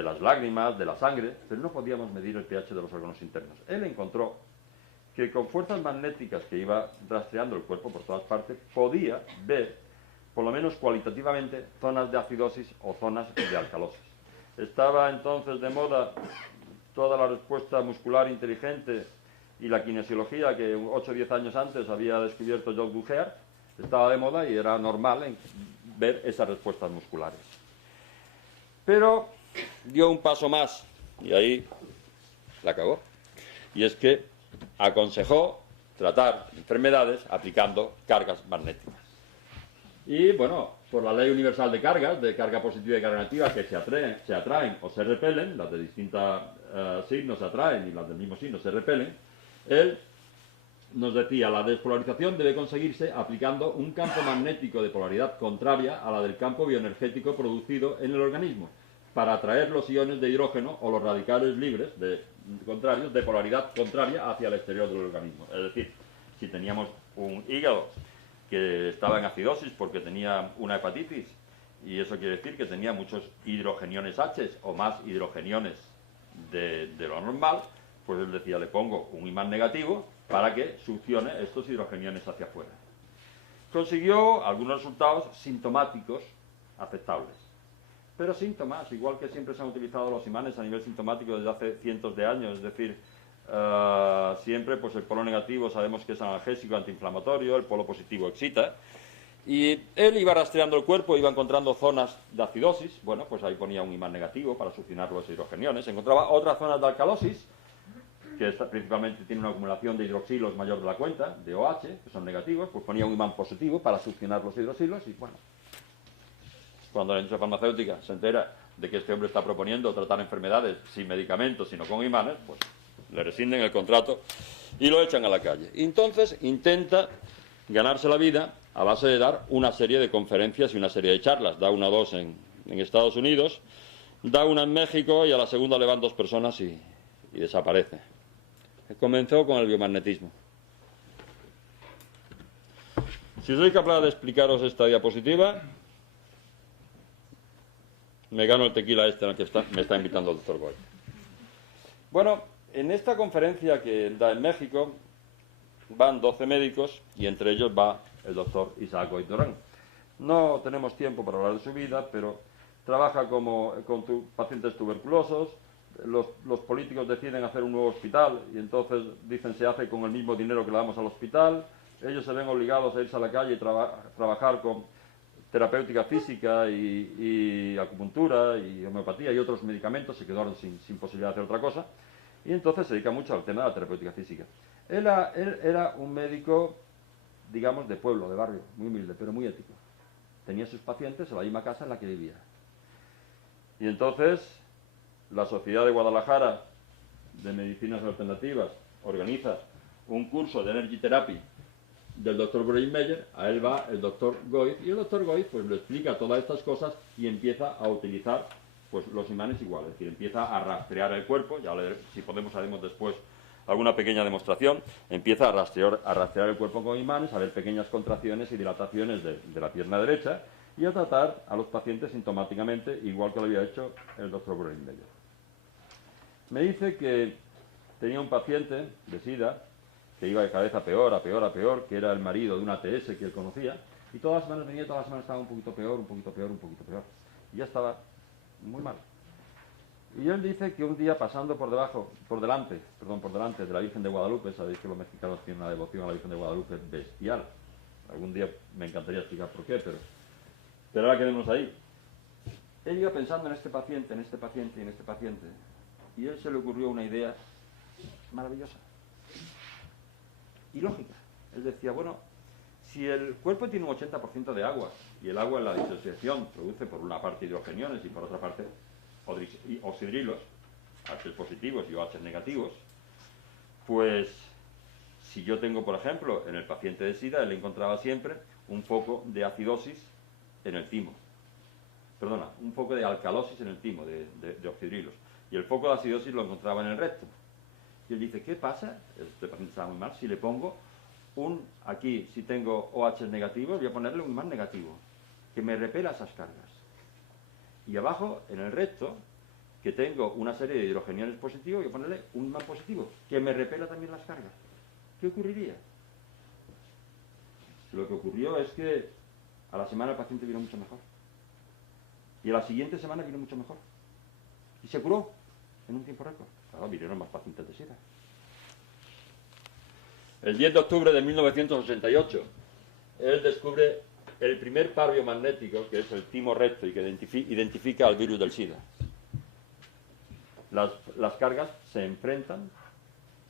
las lágrimas, de la sangre, pero no podíamos medir el pH de los órganos internos. Él encontró que con fuerzas magnéticas que iba rastreando el cuerpo por todas partes, podía ver, por lo menos cualitativamente, zonas de acidosis o zonas de alcalosis. Estaba entonces de moda toda la respuesta muscular inteligente y la kinesiología que 8 o 10 años antes había descubierto Jacques Duher, estaba de moda y era normal ver esas respuestas musculares. Pero dio un paso más y ahí la acabó. Y es que aconsejó tratar enfermedades aplicando cargas magnéticas. Y bueno, por la ley universal de cargas, de carga positiva y carga negativa, que se atraen o se repelen, las de distintos signos se atraen y las del mismo signo se repelen, él nos decía, la despolarización debe conseguirse aplicando un campo magnético de polaridad contraria a la del campo bioenergético producido en el organismo, para atraer los iones de hidrógeno o los radicales libres contrarios de polaridad contraria hacia el exterior del organismo. Es decir, si teníamos un hígado que estaba en acidosis porque tenía una hepatitis, y eso quiere decir que tenía muchos hidrogeniones H o más hidrogeniones de lo normal, pues él decía, le pongo un imán negativo para que succione estos hidrogeniones hacia afuera. Consiguió algunos resultados sintomáticos aceptables. pero síntomas, igual que siempre se han utilizado los imanes a nivel sintomático desde hace cientos de años, es decir, siempre pues el polo negativo sabemos que es analgésico, antiinflamatorio, el polo positivo excita, y él iba rastreando el cuerpo, iba encontrando zonas de acidosis, bueno, pues ahí ponía un imán negativo para succionar los hidrogeniones, encontraba otras zonas de alcalosis, que principalmente tiene una acumulación de hidroxilos mayor de la cuenta, de OH, que son negativos, pues ponía un imán positivo para succionar los hidroxilos y bueno, cuando la industria farmacéutica se entera de que este hombre está proponiendo tratar enfermedades sin medicamentos, sino con imanes, pues le rescinden el contrato y lo echan a la calle. Y entonces intenta ganarse la vida a base de dar una serie de conferencias y una serie de charlas. Da una o dos en Estados Unidos, da una en México y a la segunda le van 2 personas y desaparece. Comenzó con el biomagnetismo. Si soy capaz de explicaros esta diapositiva, me gano el tequila este en el que me está invitando el doctor Goy. Bueno, en esta conferencia que da en México van 12 médicos y entre ellos va el doctor Isaac Goy Durán. No tenemos tiempo para hablar de su vida, pero trabaja con pacientes tuberculosos. Los políticos deciden hacer un nuevo hospital y entonces dicen se hace con el mismo dinero que le damos al hospital. Ellos se ven obligados a irse a la calle y trabajar con terapéutica física y acupuntura y homeopatía y otros medicamentos, se quedaron sin posibilidad de hacer otra cosa, y entonces se dedica mucho al tema de la terapéutica física. Él era un médico, digamos, de pueblo, de barrio, muy humilde, pero muy ético. Tenía sus pacientes en la misma casa en la que vivía. Y entonces la Sociedad de Guadalajara de Medicinas Alternativas organiza un curso de Energy Therapy del doctor Breinmeyer, a él va el doctor Goiz, y el doctor Goiz pues le explica todas estas cosas y empieza a utilizar pues los imanes igual, es decir, empieza a rastrear el cuerpo, ya si podemos haremos después alguna pequeña demostración, empieza a rastrear el cuerpo con imanes, a ver pequeñas contracciones y dilataciones de la pierna derecha y a tratar a los pacientes sintomáticamente, igual que lo había hecho el doctor Breinmeyer. Me dice que tenía un paciente de SIDA que iba de cabeza peor, a peor, a peor, que era el marido de una ATS que él conocía, y todas las semanas venía, todas las semanas estaba un poquito peor, un poquito peor, un poquito peor. Y ya estaba muy mal. Y él dice que un día pasando por delante de la Virgen de Guadalupe, sabéis que los mexicanos tienen una devoción a la Virgen de Guadalupe bestial. Algún día me encantaría explicar por qué, pero ahora quedemos ahí. Él iba pensando en este paciente, en este paciente y en este paciente, y a él se le ocurrió una idea maravillosa y lógica. Él decía, bueno, si el cuerpo tiene un 80% de agua, y el agua en la disociación produce por una parte hidrogeniones y por otra parte oxidrilos, H positivos y OH negativos, pues si yo tengo, por ejemplo, en el paciente de SIDA, él encontraba siempre un foco de acidosis en el timo. Perdona, un foco de alcalosis en el timo, de oxidrilos. Y el foco de acidosis lo encontraba en el recto. Y él dice, ¿qué pasa? Este paciente estaba muy mal. Si le pongo aquí, si tengo OH negativos, voy a ponerle un imán negativo, que me repela esas cargas. Y abajo, en el recto, que tengo una serie de hidrogeniones positivos, voy a ponerle un imán positivo, que me repela también las cargas. ¿Qué ocurriría? Lo que ocurrió es que a la semana el paciente vino mucho mejor. Y a la siguiente semana vino mucho mejor. Y se curó en un tiempo récord. Claro, vinieron más pacientes de SIDA. El 10 de octubre de 1988, él descubre el primer par biomagnético, que es el timo recto y que identifica al virus del SIDA. Las cargas se enfrentan,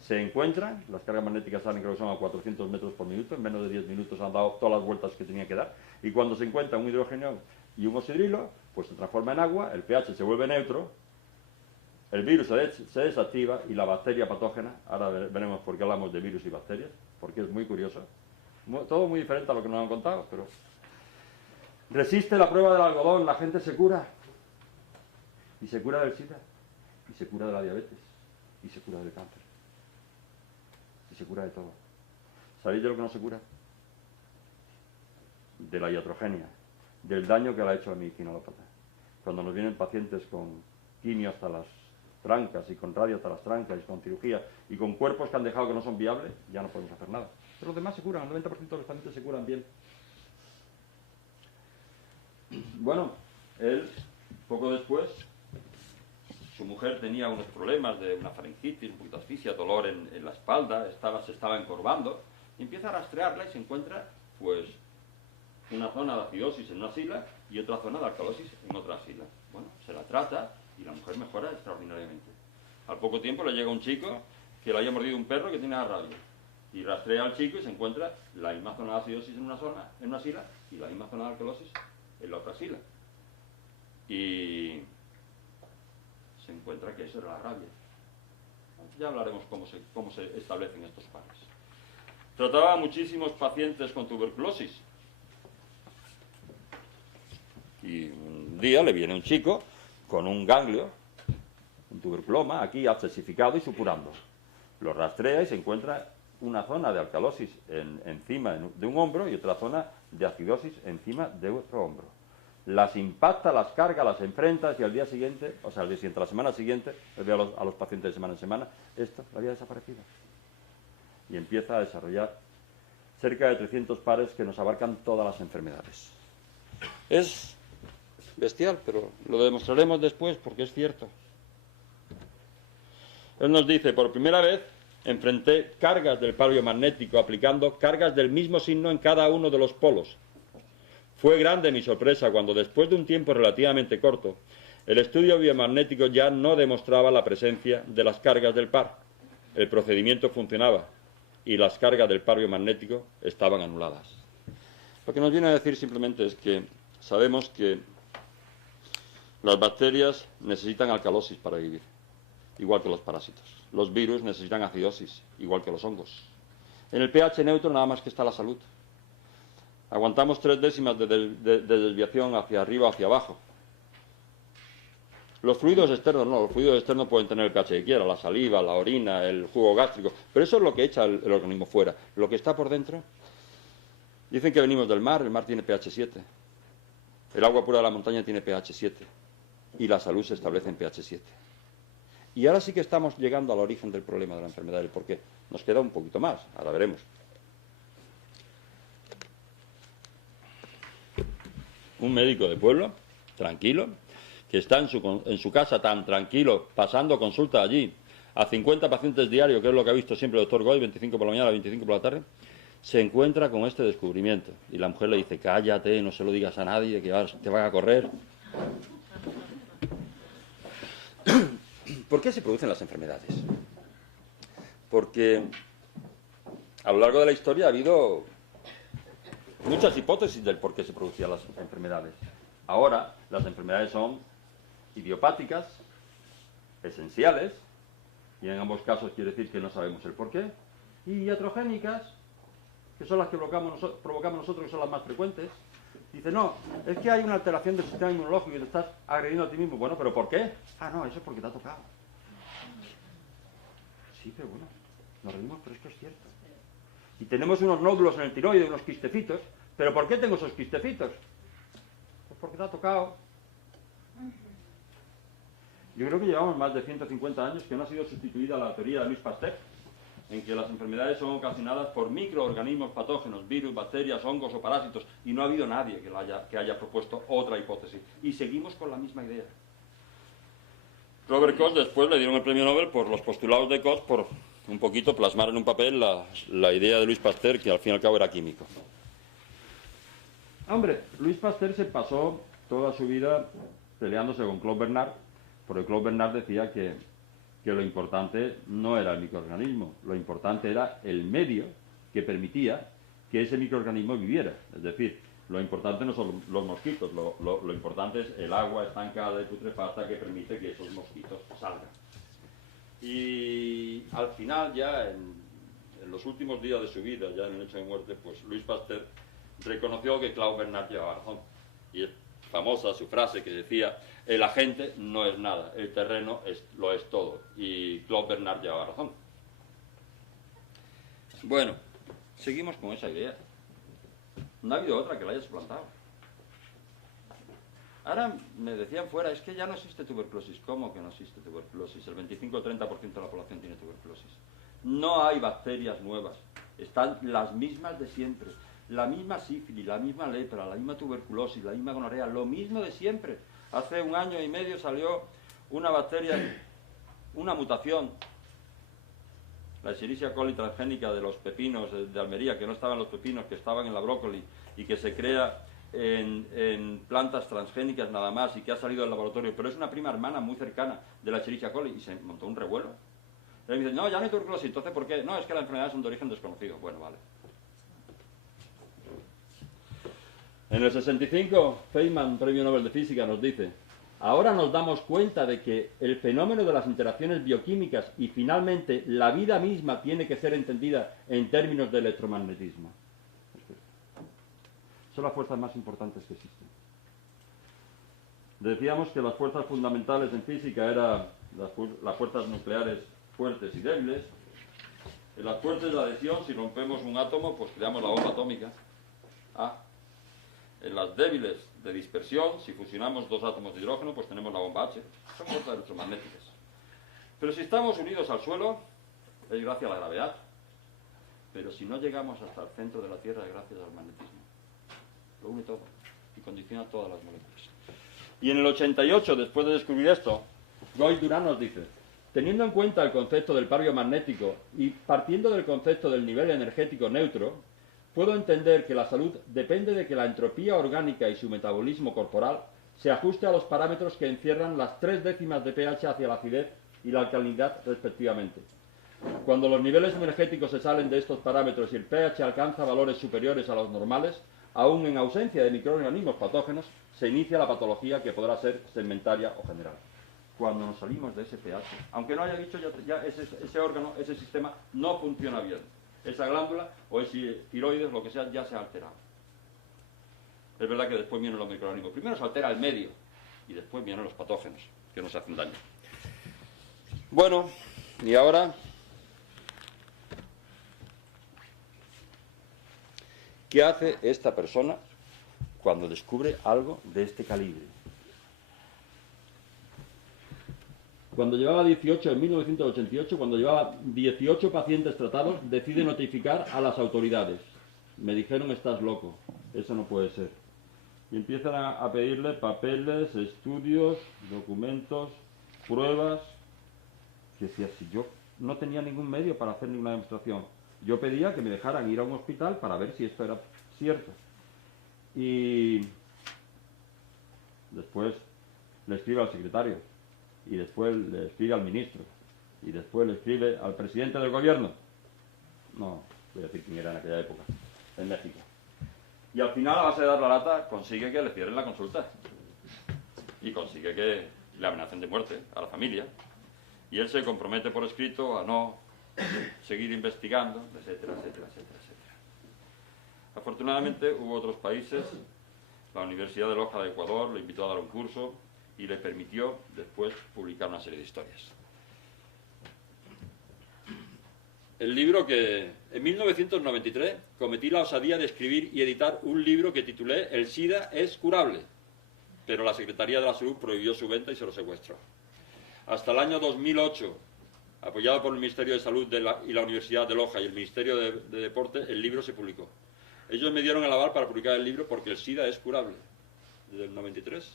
se encuentran, las cargas magnéticas salen, creo que son a 400 metros por minuto, en menos de 10 minutos han dado todas las vueltas que tenía que dar, y cuando se encuentra un hidrogenio y un oxidrilo, pues se transforma en agua, el pH se vuelve neutro, el virus se desactiva y la bacteria patógena, ahora veremos por qué hablamos de virus y bacterias, porque es muy curioso, todo muy diferente a lo que nos han contado, pero resiste la prueba del algodón, la gente se cura, y se cura del SIDA, y se cura de la diabetes, y se cura del cáncer, y se cura de todo. ¿Sabéis de lo que no se cura? De la iatrogenia, del daño que le ha hecho a la medicina alópata. Cuando nos vienen pacientes con quimio hasta las trancas y con radio hasta las trancas y con cirugía y con cuerpos que han dejado que no son viables, ya no podemos hacer nada. Pero los demás se curan, el 90% de los pacientes se curan bien. Bueno, él Poco después, su mujer tenía unos problemas de una faringitis, un poquito de asfixia, dolor en la espalda, se estaba encorvando, y empieza a rastrearla y se encuentra, pues, una zona de acidosis en una axila y otra zona de alcalosis en otra axila. Bueno, se la trata y la mujer mejora extraordinariamente. Al poco tiempo le llega un chico que le haya mordido un perro que tiene la rabia. Y rastrea al chico y se encuentra la misma zona de acidosis en una axila y la misma zona de alcalosis en la otra axila. Y se encuentra que eso era la rabia. Ya hablaremos cómo se establecen estos pares. Trataba a muchísimos pacientes con tuberculosis. Y un día le viene un chico con un ganglio, un tuberculoma, aquí abscesificado y supurando. Lo rastrea y se encuentra una zona de alcalosis encima de un hombro y otra zona de acidosis encima de otro hombro. Las impacta, las carga, las enfrenta y al día siguiente, o sea, al día siguiente, la semana siguiente, veo a los pacientes de semana en semana, esto había desaparecido. Y empieza a desarrollar cerca de 300 pares que nos abarcan todas las enfermedades. Es bestial, pero lo demostraremos después porque es cierto. Él nos dice, por primera vez enfrenté cargas del palo biomagnético aplicando cargas del mismo signo en cada uno de los polos. Fue grande mi sorpresa cuando después de un tiempo relativamente corto, el estudio biomagnético ya no demostraba la presencia de las cargas del par. El procedimiento funcionaba y las cargas del par biomagnético estaban anuladas. Lo que nos viene a decir simplemente es que sabemos que las bacterias necesitan alcalosis para vivir, igual que los parásitos. Los virus necesitan acidosis, igual que los hongos. En el pH neutro nada más que está la salud. Aguantamos 3 décimas de desviación hacia arriba o hacia abajo. Los fluidos externos no, los fluidos externos pueden tener el pH que quiera, la saliva, la orina, el jugo gástrico, pero eso es lo que echa el organismo fuera. Lo que está por dentro, dicen que venimos del mar, el mar tiene pH 7. El agua pura de la montaña tiene pH 7 y la salud se establece en pH 7. Y ahora sí que estamos llegando al origen del problema de la enfermedad, el porqué. Nos queda un poquito más, ahora veremos. Un médico de pueblo, tranquilo, que está en su casa tan tranquilo, pasando consulta allí a 50 pacientes diarios, que es lo que ha visto siempre el doctor Goy, 25 por la mañana, 25 por la tarde, se encuentra con este descubrimiento. Y la mujer le dice, cállate, no se lo digas a nadie, que te van a correr. ¿Por qué se producen las enfermedades? Porque a lo largo de la historia ha habido muchas hipótesis del por qué se producían las enfermedades. Ahora, las enfermedades son idiopáticas, esenciales, y en ambos casos quiere decir que no sabemos el por qué, y iatrogénicas, que son las que provocamos nosotros, que son las más frecuentes. Dice, no, es que hay una alteración del sistema inmunológico y te estás agrediendo a ti mismo. Bueno, ¿pero por qué? Ah, no, eso es porque te ha tocado. Sí, pero bueno, nos reímos, pero es que es cierto. Y tenemos unos nódulos en el tiroide, unos quistecitos. ¿Pero por qué tengo esos quistecitos? Pues porque te ha tocado. Yo creo que llevamos más de 150 años que no ha sido sustituida la teoría de Louis Pasteur, en que las enfermedades son ocasionadas por microorganismos patógenos, virus, bacterias, hongos o parásitos, y no ha habido nadie que haya propuesto otra hipótesis. Y seguimos con la misma idea. Robert Koch después le dieron el premio Nobel por los postulados de Koch, por un poquito plasmar en un papel la idea de Louis Pasteur, que al fin y al cabo era químico. Hombre, Louis Pasteur se pasó toda su vida peleándose con Claude Bernard, porque Claude Bernard decía que lo importante no era el microorganismo, lo importante era el medio que permitía que ese microorganismo viviera. Es decir, lo importante no son los mosquitos, lo importante es el agua estancada y putrefacta que permite que esos mosquitos salgan. Y al final, ya en los últimos días de su vida, ya en el hecho de muerte, pues Louis Pasteur reconoció que Claude Bernard llevaba razón. Y es famosa su frase que decía, el agente no es nada, el terreno lo es todo. Y Claude Bernard llevaba razón. Bueno, seguimos con esa idea. No ha habido otra que la haya suplantado. Ahora me decían fuera, es que ya no existe tuberculosis. ¿Cómo que no existe tuberculosis? El 25 o 30% de la población tiene tuberculosis. No hay bacterias nuevas. Están las mismas de siempre. La misma sífilis, la misma lepra, la misma tuberculosis, la misma gonorrea, lo mismo de siempre. Hace 1 año y medio salió una bacteria, una mutación, la Escherichia coli transgénica de los pepinos de Almería, que no estaban los pepinos, que estaban en la brócoli, y que se crea en plantas transgénicas nada más, y que ha salido del laboratorio, pero es una prima hermana muy cercana de la Escherichia coli, y se montó un revuelo. Y me dicen, no, ya no hay tuberculosis, entonces ¿por qué? No, es que las enfermedades son de origen desconocido. Bueno, vale. En el 65, Feynman, Premio Nobel de Física, nos dice: ahora nos damos cuenta de que el fenómeno de las interacciones bioquímicas y finalmente la vida misma tiene que ser entendida en términos de electromagnetismo. Son las fuerzas más importantes que existen. Decíamos que las fuerzas fundamentales en física eran las fuerzas nucleares fuertes y débiles. En las fuertes de adhesión, si rompemos un átomo, pues creamos la bomba atómica. En las débiles de dispersión, si fusionamos 2 átomos de hidrógeno, pues tenemos la bomba H. Son fuerzas electromagnéticas. Pero si estamos unidos al suelo, es gracias a la gravedad. Pero si no llegamos hasta el centro de la Tierra, es gracias al magnetismo. Lo une todo y condiciona todas las moléculas. Y en el 88, después de descubrir esto, Goy-Durán nos dice: teniendo en cuenta el concepto del par biomagnético y partiendo del concepto del nivel energético neutro, puedo entender que la salud depende de que la entropía orgánica y su metabolismo corporal se ajuste a los parámetros que encierran las 3 décimas de pH hacia la acidez y la alcalinidad respectivamente. Cuando los niveles energéticos se salen de estos parámetros y el pH alcanza valores superiores a los normales, aún en ausencia de microorganismos patógenos, se inicia la patología, que podrá ser segmentaria o general. Cuando nos salimos de ese pH, aunque no haya dicho ya ese órgano, ese sistema no funciona bien. Esa glándula o ese tiroides, lo que sea, ya se ha alterado. Es verdad que después vienen los microorganismos. Primero se altera el medio y después vienen los patógenos, que nos hacen daño. Bueno, y ahora, ¿qué hace esta persona cuando descubre algo de este calibre? Cuando llevaba 18, en 1988, cuando llevaba 18 pacientes tratados, decide notificar a las autoridades. Me dijeron: estás loco, eso no puede ser. Y empiezan a pedirle papeles, estudios, documentos, pruebas. Que decía, si yo no tenía ningún medio para hacer ninguna demostración, yo pedía que me dejaran ir a un hospital para ver si esto era cierto. Y después le escribe al secretario, y después le escribe al ministro, y después le escribe al presidente del gobierno. No voy a decir quién era en aquella época, en México. Y al final, a base de dar la lata, consigue que le cierren la consulta. Y consigue que le amenacen de muerte a la familia. Y él se compromete por escrito a no seguir investigando, etcétera, etcétera, etcétera, etcétera. Afortunadamente hubo otros países. La Universidad de Loja de Ecuador le invitó a dar un curso y le permitió después publicar una serie de historias. El libro que en 1993 cometí la osadía de escribir y editar un libro que titulé El SIDA es curable, pero la Secretaría de la Salud prohibió su venta y se lo secuestró. Hasta el año 2008, apoyado por el Ministerio de Salud y la Universidad de Loja y el Ministerio de Deporte, el libro se publicó. Ellos me dieron el aval para publicar el libro porque el SIDA es curable. Desde el 93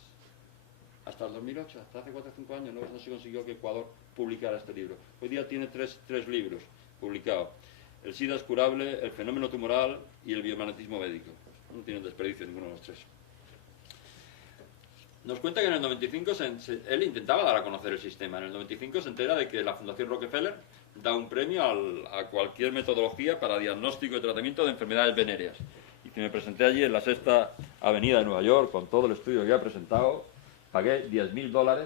hasta el 2008, hasta hace 4 o 5 años, no se consiguió que Ecuador publicara este libro. Hoy día tiene tres libros publicados. El SIDA es curable, el fenómeno tumoral y el biomagnetismo médico. No tienen desperdicio ninguno de los 3. Nos cuenta que en el 95 él intentaba dar a conocer el sistema. En el 95 se entera de que la Fundación Rockefeller da un premio a cualquier metodología para diagnóstico y tratamiento de enfermedades venéreas. Y que me presenté allí en la 6ª Avenida de Nueva York con todo el estudio que había presentado. Pagué $10.000.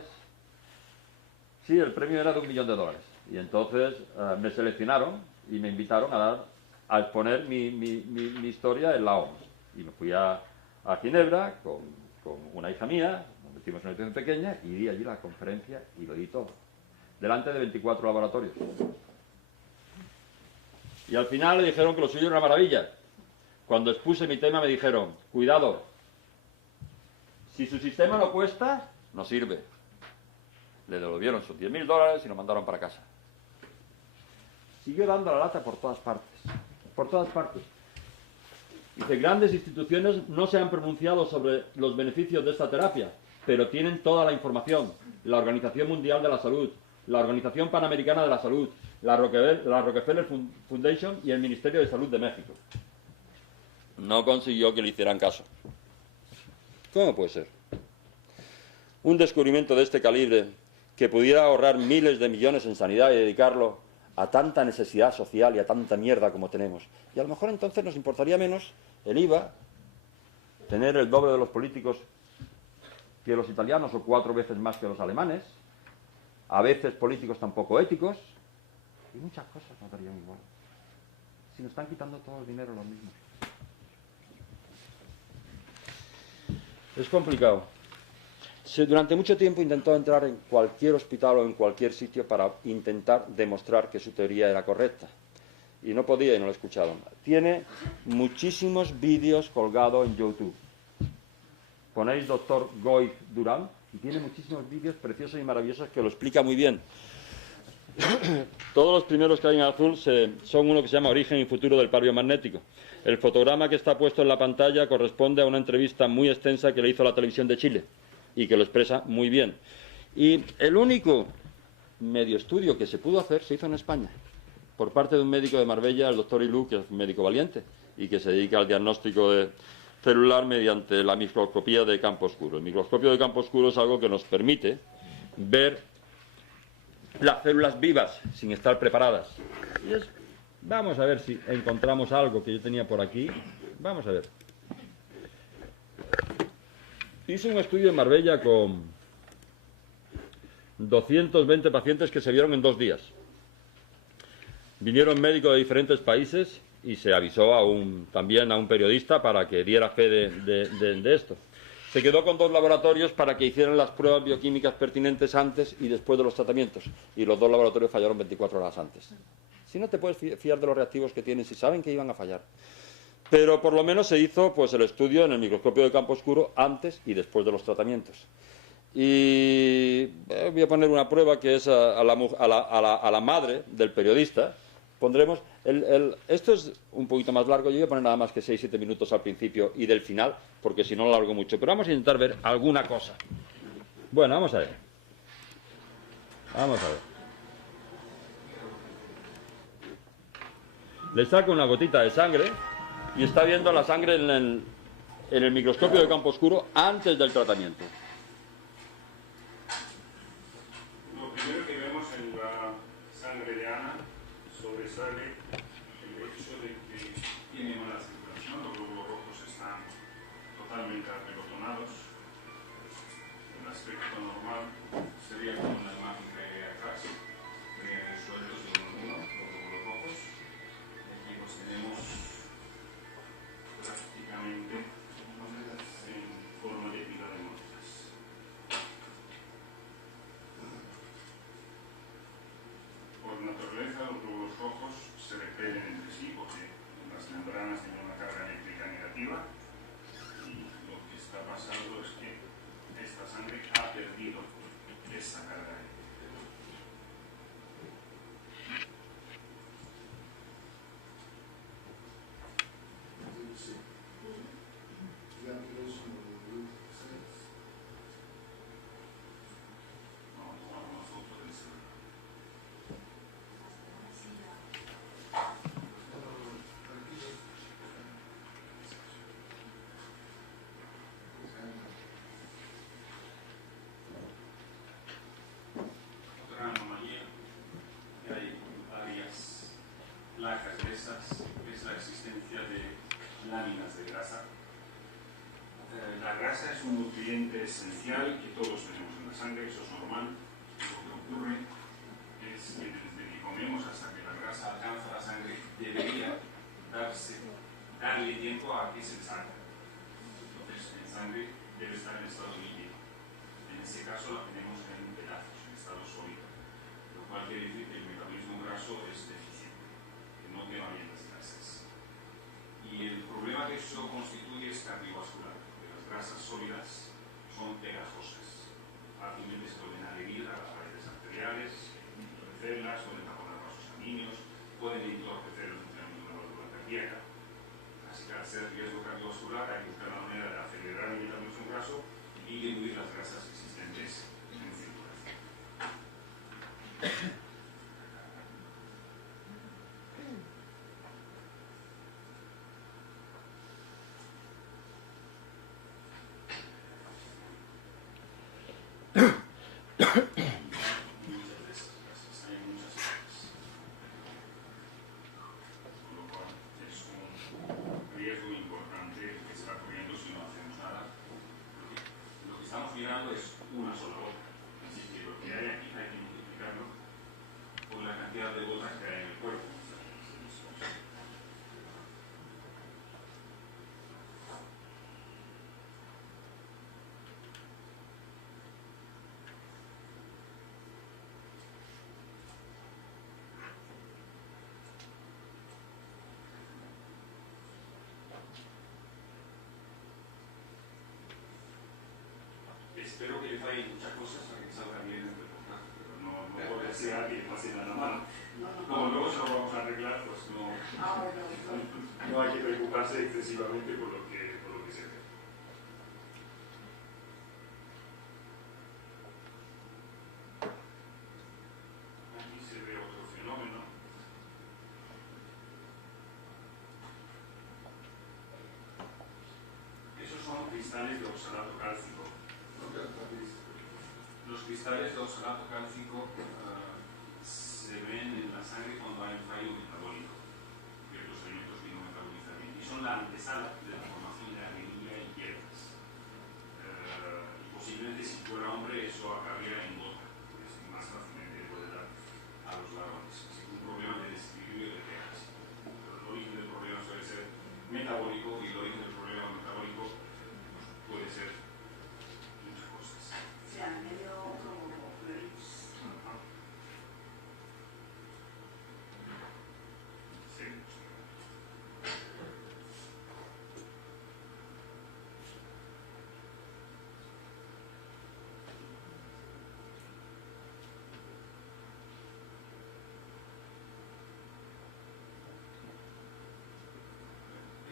Sí, el premio era de $1 millón. Y entonces me seleccionaron y me invitaron a exponer mi historia en la OMS. Y me fui a Ginebra con una hija mía, nos metimos en una habitación pequeña y di allí la conferencia y lo di todo. Delante de 24 laboratorios. Y al final le dijeron que lo suyo era una maravilla. Cuando expuse mi tema me dijeron, cuidado, si su sistema no cuesta, no sirve. Le devolvieron sus $10.000 y lo mandaron para casa. Siguió dando la lata por todas partes. Por todas partes. Dice, grandes instituciones no se han pronunciado sobre los beneficios de esta terapia. pero tienen toda la información. La Organización Mundial de la Salud, la Organización Panamericana de la Salud, la Rockefeller Foundation y el Ministerio de Salud de México. No consiguió que le hicieran caso. ¿Cómo puede ser? Un descubrimiento de este calibre que pudiera ahorrar miles de millones en sanidad y dedicarlo a tanta necesidad social y a tanta mierda como tenemos. Y a lo mejor entonces nos importaría menos el IVA, tener el doble de los políticos que los italianos o 4 veces más que los alemanes, a veces políticos tan poco éticos, y muchas cosas nos darían igual. Si nos están quitando todo el dinero los mismos. Es complicado. Durante mucho tiempo intentó entrar en cualquier hospital o en cualquier sitio para intentar demostrar que su teoría era correcta. Y no podía y no lo escucharon. Tiene muchísimos vídeos colgados en YouTube. Ponéis Dr. Goy Durán y tiene muchísimos vídeos preciosos y maravillosos que lo explica muy bien. Todos los primeros que hay en azul son uno que se llama Origen y futuro del par biomagnético. El fotograma que está puesto en la pantalla corresponde a una entrevista muy extensa que le hizo la televisión de Chile y que lo expresa muy bien. Y el único medio estudio que se pudo hacer se hizo en España, por parte de un médico de Marbella, el doctor Ilú, que es un médico valiente y que se dedica al diagnóstico celular mediante la microscopía de campo oscuro. El microscopio de campo oscuro es algo que nos permite ver las células vivas sin estar preparadas. Vamos a ver si encontramos algo que yo tenía por aquí. Vamos a ver. Hice un estudio en Marbella con 220 pacientes que se vieron en 2 días. Vinieron médicos de diferentes países y se avisó también a un periodista para que diera fe de esto. Se quedó con 2 laboratorios para que hicieran las pruebas bioquímicas pertinentes antes y después de los tratamientos. Y los 2 laboratorios fallaron 24 horas antes. Si no te puedes fiar de los reactivos que tienen, si saben que iban a fallar. Pero por lo menos se hizo pues, el estudio en el microscopio de campo oscuro antes y después de los tratamientos. Y voy a poner una prueba que es a la madre del periodista. Pondremos esto es un poquito más largo, yo voy a poner nada más que 6-7 minutos al principio y del final, porque si no lo largo mucho. Pero vamos a intentar ver alguna cosa. Bueno, vamos a ver. Vamos a ver. Le saco una gotita de sangre y está viendo la sangre en el microscopio de campo oscuro antes del tratamiento. Lo primero que vemos en la sangre de Ana sobresale el hecho de que tiene mala circulación, los glóbulos rojos están totalmente apelotonados. El aspecto normal sería como una imagen que hay atrás, serían sueltos de uno, los glóbulos rojos. Aquí los tenemos prácticamente en forma de pila de monedas. Por naturaleza, los glóbulos rojos se repelen entre sí porque las membranas tienen una carga eléctrica negativa y lo que está pasando es que esta sangre ha perdido esa carga eléctrica. Otra anomalía que hay varias placas de esas es la existencia de láminas de grasa. La grasa es un nutriente esencial que todos tenemos en la sangre, eso es normal. Lo que ocurre es que desde que comemos hasta que la grasa alcanza la sangre debería darle tiempo a que se salga. Entonces la sangre debe estar en estado líquido. En este caso la tenemos en pedazos, en estado sólido, lo cual quiere decir que el metabolismo graso es deficiente, que no quema bien las grasas. Y el problema que eso constituye es cardiovascular, porque las grasas sólidas son pegajosas, fácilmente se pueden adherir a las paredes arteriales, entorpecerlas, pueden taponar vasos sanguíneos, pueden entorpecer el funcionamiento de la válvula cardíaca. Así que al ser riesgo cardiovascular hay que buscar la manera de acelerar el metabolismo graso y y diluir las grasas existentes en circulación. Muchas de esas grasas, hay muchas grasas. Con lo cual es un riesgo importante que se está corriendo si no hacemos nada. Lo que estamos mirando es una sola gota. Así que lo que hay aquí hay que multiplicarlo por la cantidad de gotas que hay en el cuerpo. Espero que le fallen muchas cosas para que salga bien el reportaje, pero no puede ser alguien más en la mano. Como luego se lo vamos a arreglar, pues no hay que preocuparse excesivamente por lo que se ve. Aquí se ve otro fenómeno. Esos son cristales de oxalato cálcico. Los cristales de oxalato cálcico se ven en la sangre cuando hay un fallo metabólico, que los alimentos que no metabolizan bien, y son la antesala de la formación de anemia y piedras. Y posiblemente si fuera hombre eso acabaría en gota, porque más fácilmente puede dar a los varones. Así que un problema de desequilibrio de pH. Pero el origen del problema suele ser metabólico y el origen del problema metabólico puede ser muchas cosas. O sea, medio como feliz. Sí.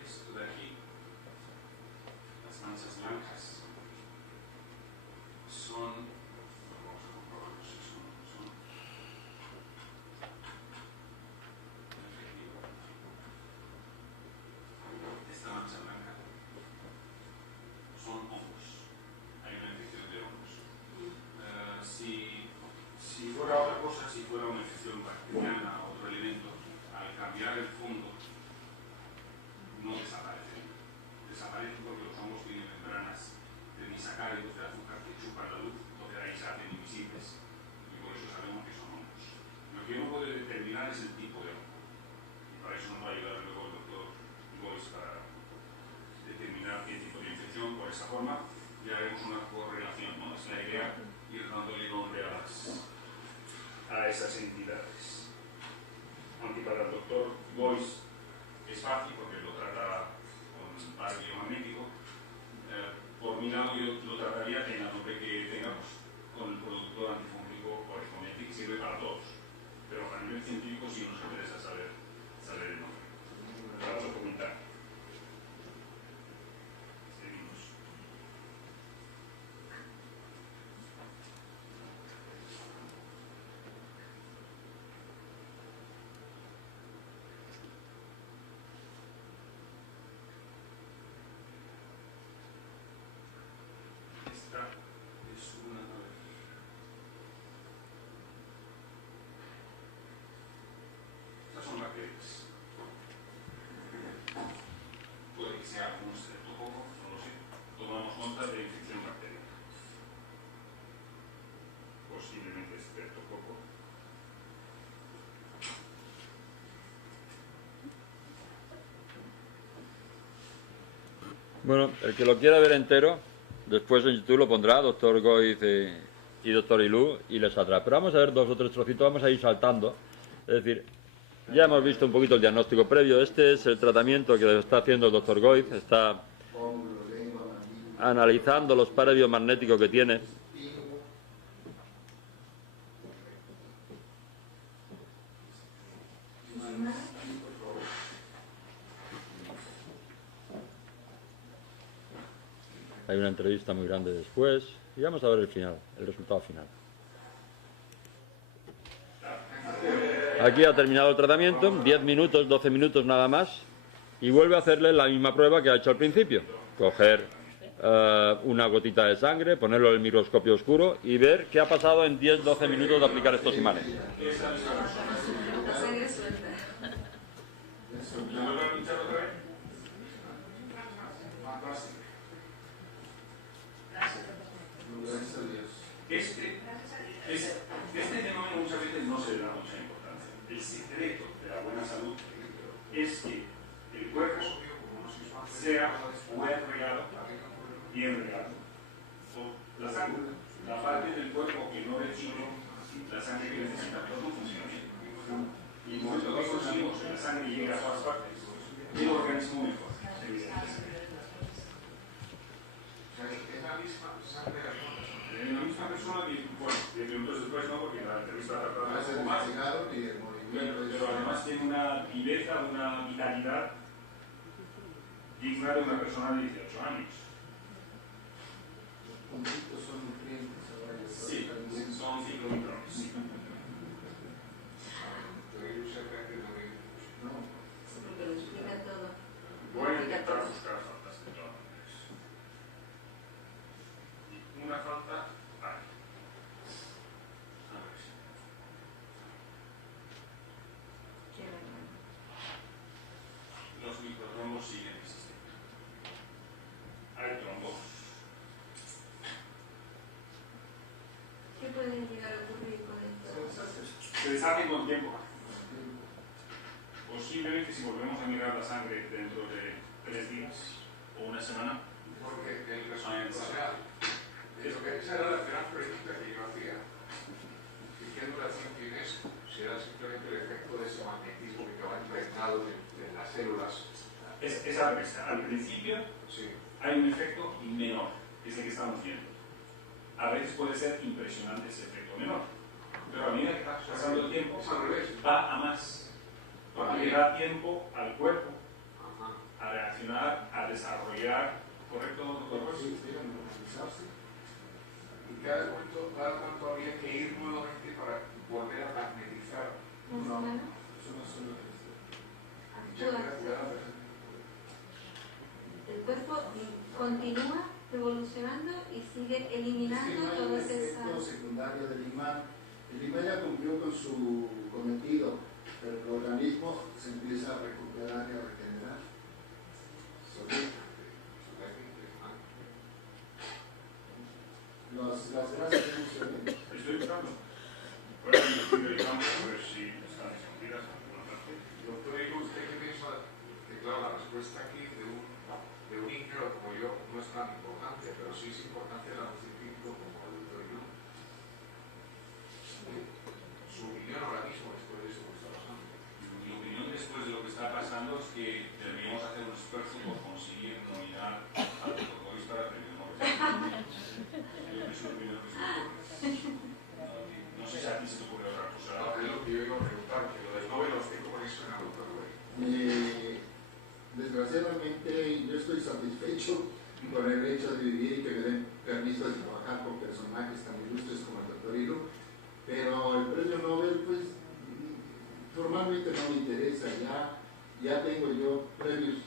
Esto de aquí, las manchas blancas, son, vamos a comprobarlo si son esta mancha blanca son hongos, hay una infección de hongos. Si fuera otra cosa, si fuera una infección bacteriana o otro elemento, al cambiar el fondo no desaparecen. Desaparecen porque los hongos tienen membranas de disacáridos de azúcar que chupan la luz, entonces ahí se hacen invisibles y por eso sabemos que son hongos. Lo que uno puede determinar es el tipo de hongo y para eso nos va a ayudar luego el doctor Boyce para determinar qué tipo de infección. Por esa forma ya haremos una correlación, ¿no? Es la idea ir dándole nombre a esas entidades. Aunque para el doctor Boyce es fácil porque lo trata con par biomagnético. Por mi lado yo lo trataría en el nombre que tengamos con el producto antifúngico correspondiente que sirve para todos. Pero a nivel científico sí nos interesa saber el nombre. Vamos a comentar. Seguimos. Esta es una... Estas son bacterias. Puede que sea un estreptococo, no lo sé. Tomamos nota de infección bacteriana. Posiblemente estreptococo. Bueno, el que lo quiera ver entero, después en YouTube lo pondrá, doctor Goiz y doctor Ilú, y les saldrá. Pero vamos a ver 2 o 3 trocitos, vamos a ir saltando. Es decir, ya hemos visto un poquito el diagnóstico previo. Este es el tratamiento que está haciendo el doctor Goiz. Está analizando los pares biomagnéticos que tiene. Hay una entrevista muy grande después y vamos a ver el final, el resultado final. Aquí ha terminado el tratamiento, 10 minutos, 12 minutos nada más, y vuelve a hacerle la misma prueba que ha hecho al principio. Coger una gotita de sangre, ponerlo en el microscopio oscuro y ver qué ha pasado en 10-12 minutos de aplicar estos imanes. La sangre suelta. ¿Me vuelvo a pinchar otra vez? Este fenómeno muchas veces no se le da mucha importancia. El secreto de la buena salud es que el cuerpo sea buen regalo, bien regalo. La sangre, la parte del cuerpo que no recibe la sangre que necesita para su funcionamiento. Y en el momento que conseguimos que la sangre llegue a todas partes, el organismo mejor. En la misma persona, bueno, 10 minutos después no, porque la entrevista trataba un poco más, pero además tiene una viveza, una vitalidad digna de una persona de 18 años. Sí, son 5 micrones. Sí. Porque lo explica todo. Voy a intentar buscar faltas de todas maneras. Una falta, vale. A ver. Los microtrombos siguen existiendo. Hay trombos. ¿Qué puede llegar a ocurrir con esto? Se deshacen con tiempo. Posiblemente si volvemos a mirar la sangre dentro de 3 días o una semana. Porque el resultado, o sea, esa era la gran pregunta que yo hacía. ¿Y qué duración tienes? Si era simplemente el efecto de ese magnetismo que va impregnado en las células. Esa respuesta. Al principio Sí. hay un efecto menor, que es el que estamos viendo. A veces puede ser impresionante ese efecto menor, pero a medida que va pasando el tiempo, Es al revés. va a más. Porque le da tiempo al cuerpo Ajá. a reaccionar, a desarrollar, ¿correcto, doctor? Sí, organizarse. Y cada cuánto habría que ir nuevamente para volver a magnetizar. ¿Una semana? Eso no es una Actúa. El cuerpo continúa evolucionando y sigue eliminando todas esas... efecto secundario del imán. El imán ya cumplió con su cometido, pero el organismo se empieza a recuperar y a regenerar. Las grasas funcionan. Estoy buscando. Bueno, estoy revisando a ver si están escondidas en alguna parte. Doctor, ¿usted qué piensa? Que claro, la respuesta aquí de un ígnero como yo no es tan importante, pero sí es importante la de un científico como el doctor Yu. Su opinión ahora mismo después de esto que está pasando. Mi opinión después de lo que está pasando es que deberíamos hacer un esfuerzo por conseguir nominar al doctor Boris para el premio Nobel. Creo que es lo primero que se me ocurre. No sé si a ti se te ocurre otra cosa. No, es lo que yo iba a preguntar, que lo del Nobel los tengo por eso en el doctor Boris. Desgraciadamente yo estoy satisfecho con el hecho de vivir y que me den permiso de trabajar con personajes tan ilustres como el doctor Hilo, pero el premio Nobel pues formalmente no me interesa, ya tengo yo premios.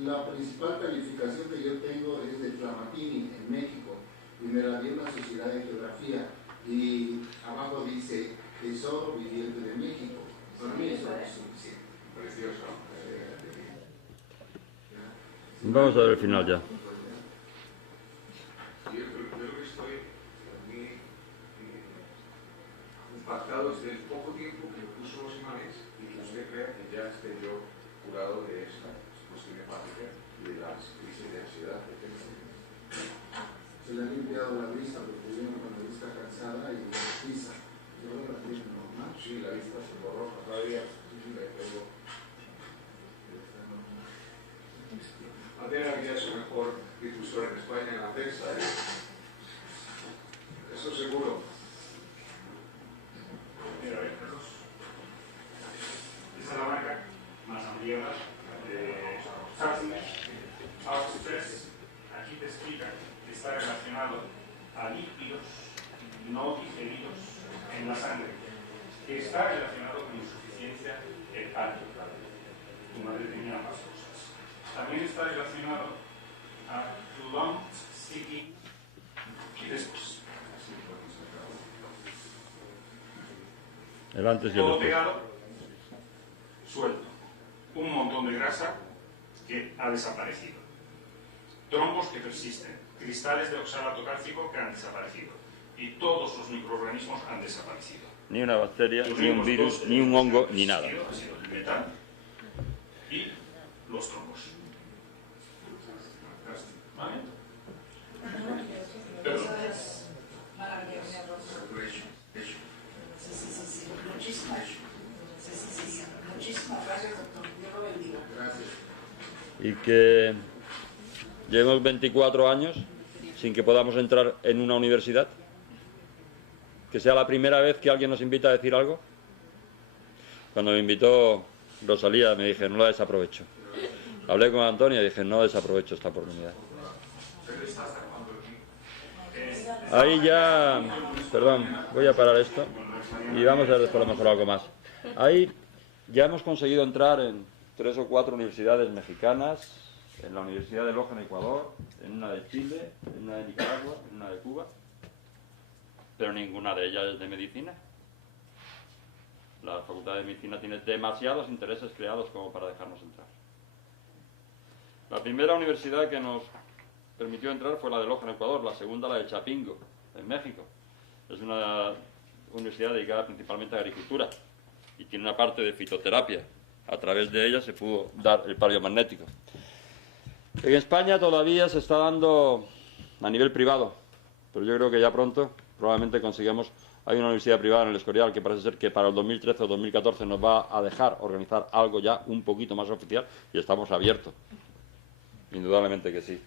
La principal calificación que yo tengo es de Flamatini en México y me la dio una sociedad de geografía y abajo dice Tesoro Viviente de México. Para mí eso es suficiente. Precioso. Vamos a ver el final ya. Yo creo que estoy muy impactado desde el poco tiempo que me puso los imanes y que usted crea que ya esté yo curado de esta cuestión hepática y de las crisis de ansiedad que tengo. Se le ha limpiado la vista porque viene con la vista cansada y pisa. Yo la tengo normal. Sí, la vista se borroja todavía. Sí, la tengo. Adela había su mejor difusor en España en la prensa, ¿eh? Eso seguro. Mira, a ver, Carlos. Esa es la marca más ampliada de Saxon Stress. Aquí te explica no digeridos en la sangre, que está relacionado con insuficiencia hepática. Tu madre tenía más cosas. También está relacionado a prolonged seeking y después. El antes y el Todo después. pegado, suelto. Un montón de grasa que ha desaparecido. Trombos que persisten. Cristales de oxalato cálcico que han desaparecido. Y todos los microorganismos han desaparecido. Ni una bacteria, Los ni un únicos virus, dos ni un elementos hongo, que han ni nada. existido ha sido el metal y los trombos. ¿Vale? Pero, Muchísimas gracias, doctor. Dios lo bendiga. Gracias. Y que llevemos 24 años sin que podamos entrar en una universidad. Que sea la primera vez que alguien nos invita a decir algo. Cuando me invitó Rosalía me dije, no la desaprovecho. Hablé con Antonio y dije, no desaprovecho esta oportunidad. Ahí ya, perdón, voy a parar esto y vamos a ver después a lo mejor algo más. Ahí ya hemos conseguido entrar en 3 o 4 universidades mexicanas, en la Universidad de Loja en Ecuador, en una de Chile, en una de Nicaragua, en una de Cuba, pero ninguna de ellas es de medicina. La Facultad de Medicina tiene demasiados intereses creados como para dejarnos entrar. La primera universidad que nos permitió entrar fue la de Loja en Ecuador, la segunda la de Chapingo, en México. Es una universidad dedicada principalmente a agricultura y tiene una parte de fitoterapia. A través de ella se pudo dar el par biomagnético. En España todavía se está dando a nivel privado, pero yo creo que ya pronto probablemente consigamos. Hay una universidad privada en el Escorial que parece ser que para el 2013 o 2014 nos va a dejar organizar algo ya un poquito más oficial y estamos abiertos. Indudablemente que sí.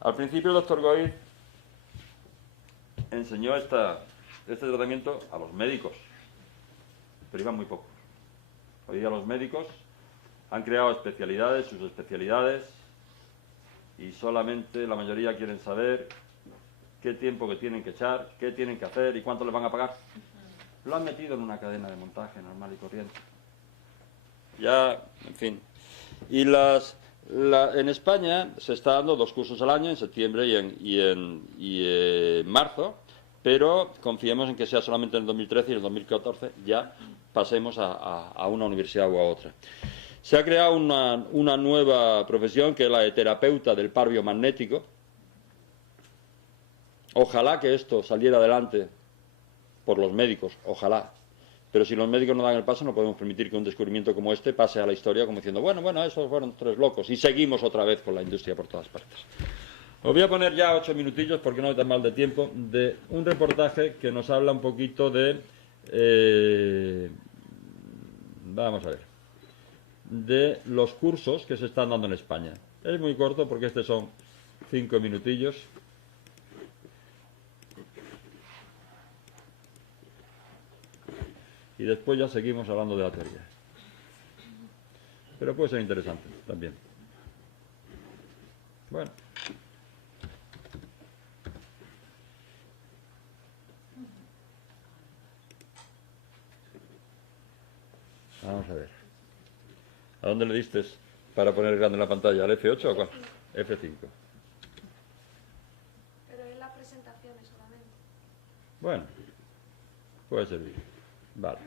Al principio el doctor Goiz enseñó este tratamiento a los médicos, pero iban muy pocos. Hoy día los médicos han creado especialidades, sus especialidades, y solamente la mayoría quieren saber qué tiempo que tienen que echar, qué tienen que hacer y cuánto les van a pagar. Lo han metido en una cadena de montaje normal y corriente. Ya, en fin. Y en España se está dando 2 cursos al año, en septiembre y en marzo, pero confiemos en que sea solamente en el 2013 y en el 2014 ya pasemos a una universidad u a otra. Se ha creado una nueva profesión que es la de terapeuta del par biomagnético. Ojalá que esto saliera adelante por los médicos, ojalá. Pero si los médicos no dan el paso, no podemos permitir que un descubrimiento como este pase a la historia como diciendo, bueno, esos fueron 3 locos. Y seguimos otra vez con la industria por todas partes. Os voy a poner ya 8 minutillos, porque no hay tan mal de tiempo, de un reportaje que nos habla un poquito de... vamos a ver. De los cursos que se están dando en España. Es muy corto porque estos son 5 minutillos. Y después ya seguimos hablando de la teoría. Pero puede ser interesante también. Bueno. Vamos a ver. ¿A dónde le diste para poner grande en la pantalla? ¿Al F8 o cuál? F5. Pero es las presentaciones solamente. Bueno. Puede servir. Vale.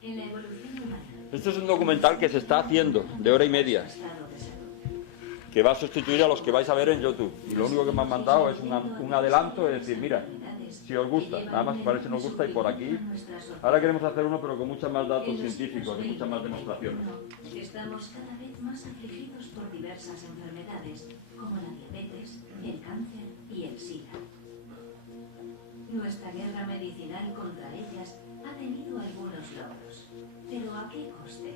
En la evolución humana. Este es un documental que se está haciendo de hora y media, que va a sustituir a los que vais a ver en YouTube. Y lo único que me han mandado es un adelanto, es decir, mira, si os gusta, nada más para ver si nos gusta, y por aquí. Ahora queremos hacer uno, pero con muchos más datos científicos y muchas más demostraciones. Estamos cada vez más afligidos por diversas enfermedades, como la diabetes, el cáncer y el SIDA. Nuestra guerra medicinal contra ellas ha tenido algunos logros, pero ¿a qué coste?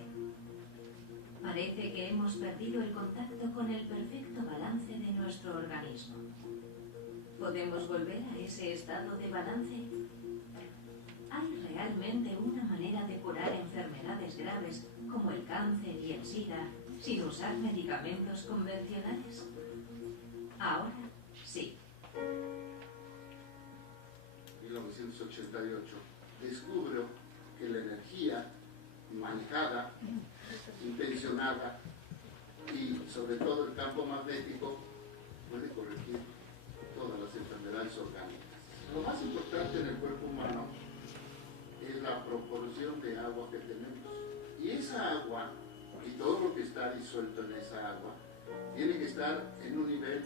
Parece que hemos perdido el contacto con el perfecto balance de nuestro organismo. ¿Podemos volver a ese estado de balance? ¿Hay realmente una manera de curar enfermedades graves como el cáncer y el SIDA sin usar medicamentos convencionales? Ahora sí. 1988, descubro que la energía manejada, intencionada y sobre todo el campo magnético puede corregir todas las enfermedades orgánicas. Lo más importante en el cuerpo humano es la proporción de agua que tenemos. Y esa agua y todo lo que está disuelto en esa agua tiene que estar en un nivel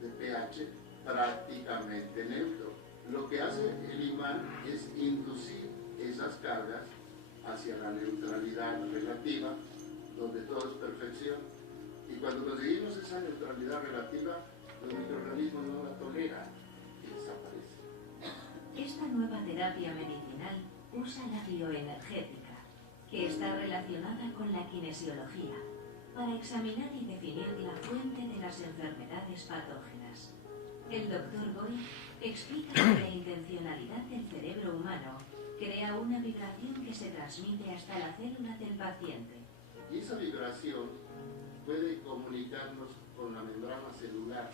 de pH prácticamente neutro. Lo que hace el imán es inducir esas cargas hacia la neutralidad relativa, donde todo es perfección. Y cuando conseguimos esa neutralidad relativa, los microorganismos no la toleran y desaparecen. Esta nueva terapia medicinal usa la bioenergética, que está relacionada con la kinesiología, para examinar y definir la fuente de las enfermedades patógenas. El Dr. Goy explica que la intencionalidad del cerebro humano crea una vibración que se transmite hasta la célula del paciente. Y esa vibración puede comunicarnos con la membrana celular.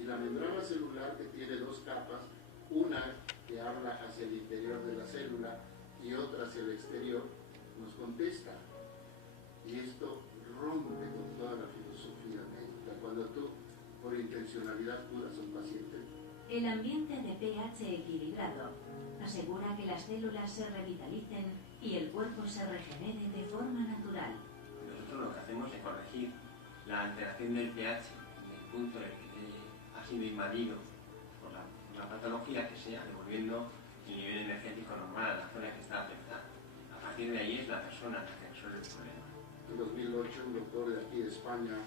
Y la membrana celular, que tiene dos capas, una que habla hacia el interior de la célula y otra hacia el exterior, nos contesta. Y esto rompe con toda la filosofía médica. Cuando tú, por intencionalidad, curas a un paciente. El ambiente de pH equilibrado asegura que las células se revitalicen y el cuerpo se regenere de forma natural. Nosotros lo que hacemos es corregir la alteración del pH del punto en el que ha sido invadido por la patología que sea, devolviendo el nivel energético normal a la zona que está afectada. A partir de ahí es la persona la que resuelve el problema. En 2008, un doctor de aquí de España,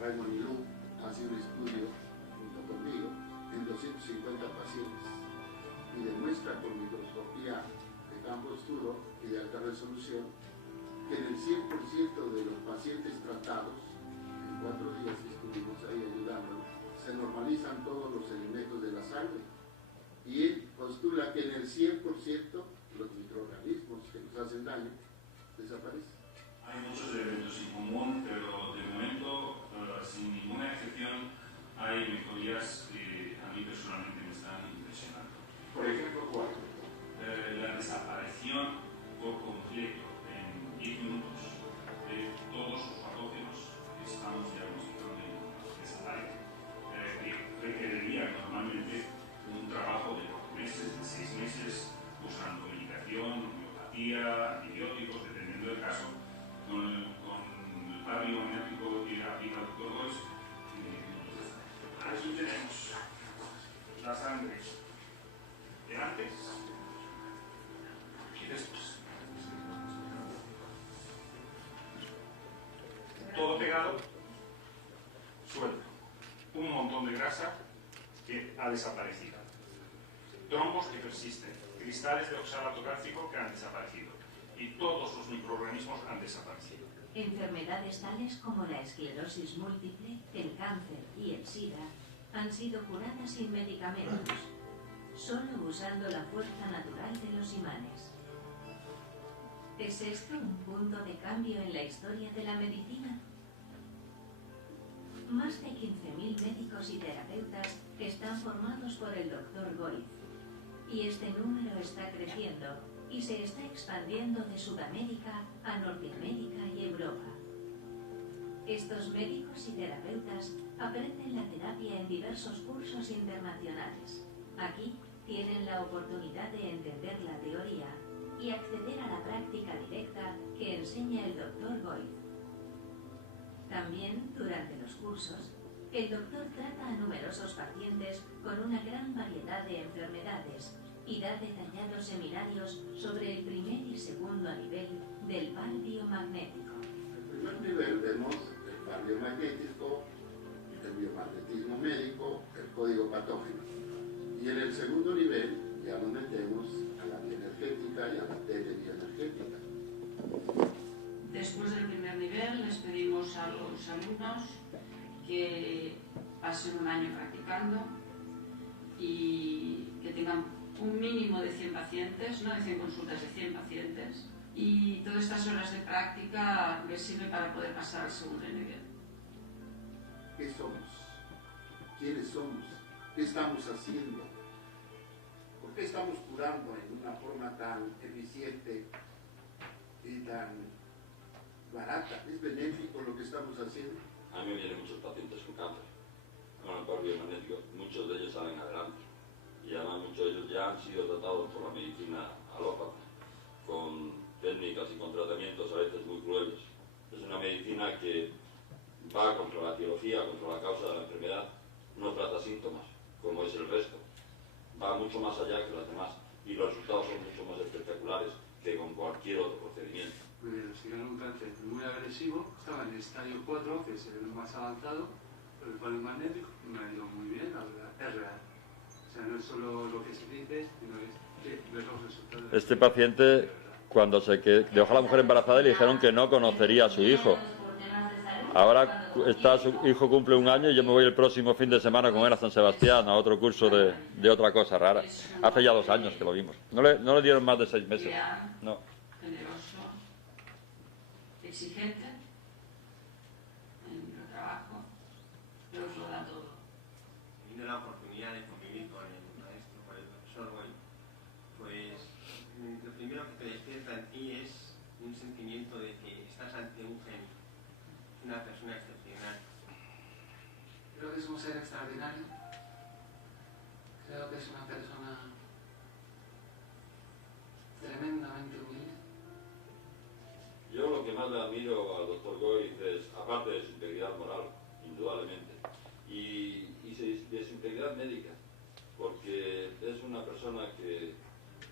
Raymond Ilú, hace un estudio junto conmigo en 250 pacientes y demuestra por microscopía de campo oscuro y de alta resolución que en el 100% de los pacientes tratados, en 4 días que estuvimos ahí ayudándolos, se normalizan todos los elementos de la sangre. Y él postula que en el 100% los microorganismos que nos hacen daño desaparecen. Hay muchos elementos en común, pero de momento, sin ninguna excepción, hay mejorías que a mí personalmente me están impresionando. Por ejemplo, ¿cuál? La desaparición por completo en 10 minutos de todos los patógenos que estamos diagnosticando y desaparecen. Requeriría normalmente un trabajo de 4 meses, de 6 meses, usando medicación, homeopatía, antibióticos, dependiendo del caso. Con el par biomagnético que aplica el Dr. Goy, aquí tenemos la sangre de antes y después. Todo pegado, suelto. Un montón de grasa que ha desaparecido. Trombos que persisten. Cristales de oxalato cálcico que han desaparecido. Y todos los microorganismos han desaparecido. Enfermedades tales como la esclerosis múltiple, el cáncer y el SIDA han sido curadas sin medicamentos, solo usando la fuerza natural de los imanes. ¿Es esto un punto de cambio en la historia de la medicina? Más de 15.000 médicos y terapeutas están formados por el Dr. Goy, y este número está creciendo y se está expandiendo de Sudamérica a Norteamérica y Europa. Estos médicos y terapeutas aprenden la terapia en diversos cursos internacionales. Aquí tienen la oportunidad de entender la teoría y acceder a la práctica directa que enseña el Dr. Goy. También, durante los cursos, el doctor trata a numerosos pacientes con una gran variedad de enfermedades y da detallados seminarios sobre el primer y segundo nivel del par biomagnético. En el primer nivel vemos el par biomagnético, el biomagnetismo médico, el código patógeno. Y en el segundo nivel ya nos metemos a la bioenergética y a la telebioenergética. Después del primer nivel les pedimos a los alumnos que pasen un año practicando y que tengan un mínimo de 100 pacientes, no de 100 consultas, de 100 pacientes, y todas estas horas de práctica les sirve para poder pasar al segundo nivel. ¿Qué somos? ¿Quiénes somos? ¿Qué estamos haciendo? ¿Por qué estamos curando en una forma tan eficiente y tan barata? ¿Es benéfico lo que estamos haciendo? A mí me vienen muchos pacientes con cáncer, con el par biomagnético, muchos de ellos salen adelante y además muchos de ellos ya han sido tratados por la medicina alópata con técnicas y con tratamientos a veces muy crueles. Es una medicina que va contra la etiología, contra la causa de la enfermedad, no trata síntomas, como es el resto. Va mucho más allá que las demás y los resultados son mucho más espectaculares que con cualquier otro procedimiento. Si era un cáncer muy agresivo, estaba en el estadio 4, que es el más avanzado, pero el palo magnético me ha ido muy bien, la verdad, es real. O sea, no es solo lo que se dice, sino es que ver los resultados. Este paciente, cuando dejó a la mujer embarazada, le dijeron que no conocería a su hijo. Ahora su hijo cumple 1 año y yo me voy el próximo fin de semana con él a San Sebastián, a otro curso de otra cosa rara. Hace ya 2 años que lo vimos. No le dieron más de 6 meses. No. Generoso, exigente en el trabajo, pero os lo da todo. Teniendo la oportunidad de convivir con el maestro, con el profesor Goy, pues lo primero que te despierta en ti es un sentimiento de que estás ante un genio, una persona excepcional. Creo que es un ser extraordinario. Creo que es una persona tremendamente humilde. Yo lo que más le admiro al doctor Goiz es, aparte de su integridad moral, indudablemente, y de su integridad médica, porque es una persona que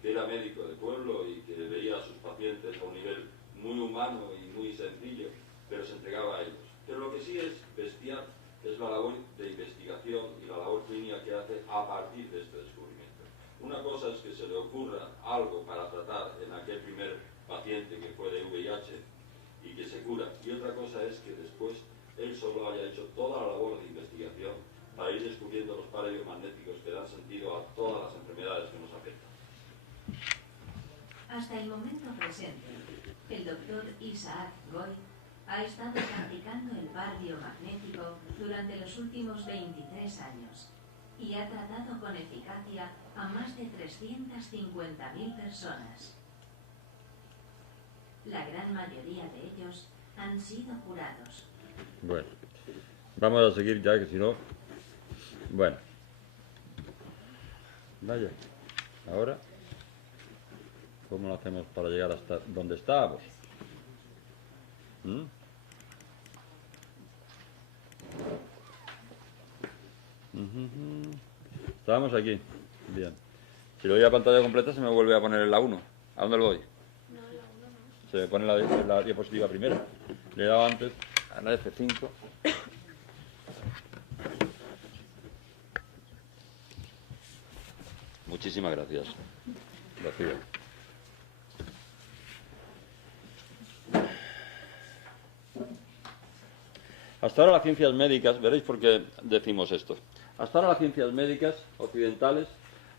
era médico de pueblo y que veía a sus pacientes a un nivel muy humano y muy sencillo, pero se entregaba a ellos. Pero lo que sí es bestial es la labor de investigación y la labor clínica que hace a partir de este descubrimiento. Una cosa es que se le ocurra algo para tratar en aquel primer paciente que fue de VIH y que se cura, y otra cosa es que después él solo haya hecho toda la labor de investigación para ir descubriendo los pares biomagnéticos que dan sentido a todas las enfermedades que nos afectan. Hasta el momento presente, el doctor Isaac Goy ha estado practicando el par biomagnético durante los últimos 23 años y ha tratado con eficacia a más de 350.000 personas. La gran mayoría de ellos han sido curados. Bueno, vamos a seguir ya, que si no... Bueno. Vaya, ahora, ¿cómo lo hacemos para llegar hasta donde estábamos? Estábamos aquí. Bien. Si le doy a pantalla completa se me vuelve a poner en la 1. ¿A dónde lo doy? No, la 1 no. Se me pone la diapositiva primera. Le he dado antes a la F5. Muchísimas gracias. Gracias. Hasta ahora las ciencias médicas, veréis por qué decimos esto. Hasta ahora las ciencias médicas occidentales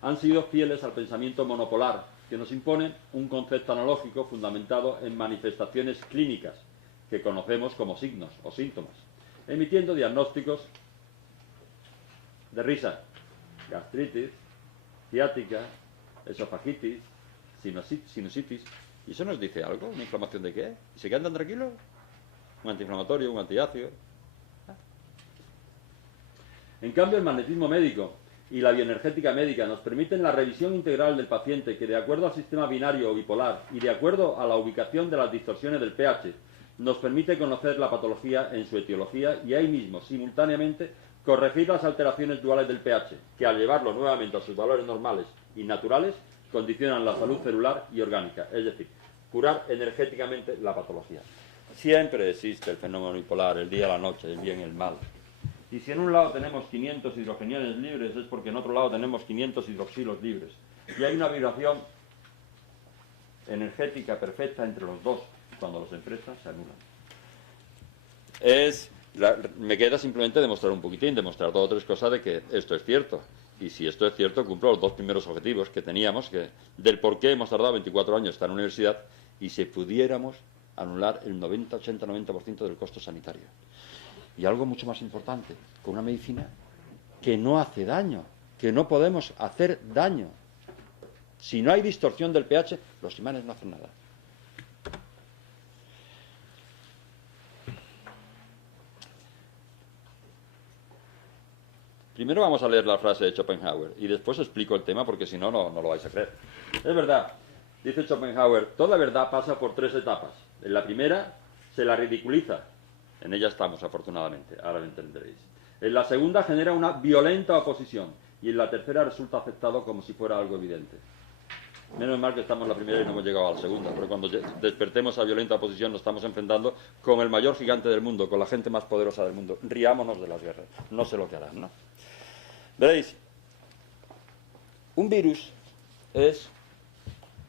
han sido fieles al pensamiento monopolar, que nos impone un concepto analógico fundamentado en manifestaciones clínicas, que conocemos como signos o síntomas, emitiendo diagnósticos de risa, gastritis, ciática, esofagitis, sinusitis. ¿Y eso nos dice algo? ¿Una inflamación de qué? ¿Y se quedan tan tranquilos? ¿Un antiinflamatorio, un antiácido? En cambio, el magnetismo médico y la bioenergética médica nos permiten la revisión integral del paciente que, de acuerdo al sistema binario o bipolar y de acuerdo a la ubicación de las distorsiones del pH, nos permite conocer la patología en su etiología y ahí mismo, simultáneamente, corregir las alteraciones duales del pH, que al llevarlo nuevamente a sus valores normales y naturales, condicionan la salud celular y orgánica, es decir, curar energéticamente la patología. Siempre existe el fenómeno bipolar, el día y la noche, el bien y el mal. Y si en un lado tenemos 500 hidrogeniones libres, es porque en otro lado tenemos 500 hidroxilos libres. Y hay una vibración energética perfecta entre los dos. Cuando los enfrentas, se anulan. Me queda simplemente demostrar un poquitín, demostrar 2 o 3 cosas de que esto es cierto. Y si esto es cierto, cumplo los 2 primeros objetivos que teníamos, del por qué hemos tardado 24 años en estar en la universidad y si pudiéramos anular el 90, 80, 90% del costo sanitario. Y algo mucho más importante, con una medicina que no hace daño, que no podemos hacer daño. Si no hay distorsión del pH, los imanes no hacen nada. Primero vamos a leer la frase de Schopenhauer y después explico el tema porque si no, no lo vais a creer. Es verdad, dice Schopenhauer, toda verdad pasa por 3 etapas. En la primera se la ridiculiza. En ella estamos, afortunadamente, ahora lo entenderéis. En la segunda genera una violenta oposición y en la tercera resulta aceptado como si fuera algo evidente. Menos mal que estamos en la primera y no hemos llegado a la segunda, pero cuando despertemos a violenta oposición nos estamos enfrentando con el mayor gigante del mundo, con la gente más poderosa del mundo. Riámonos de las guerras, no sé lo que harán, ¿no? Veréis, un virus es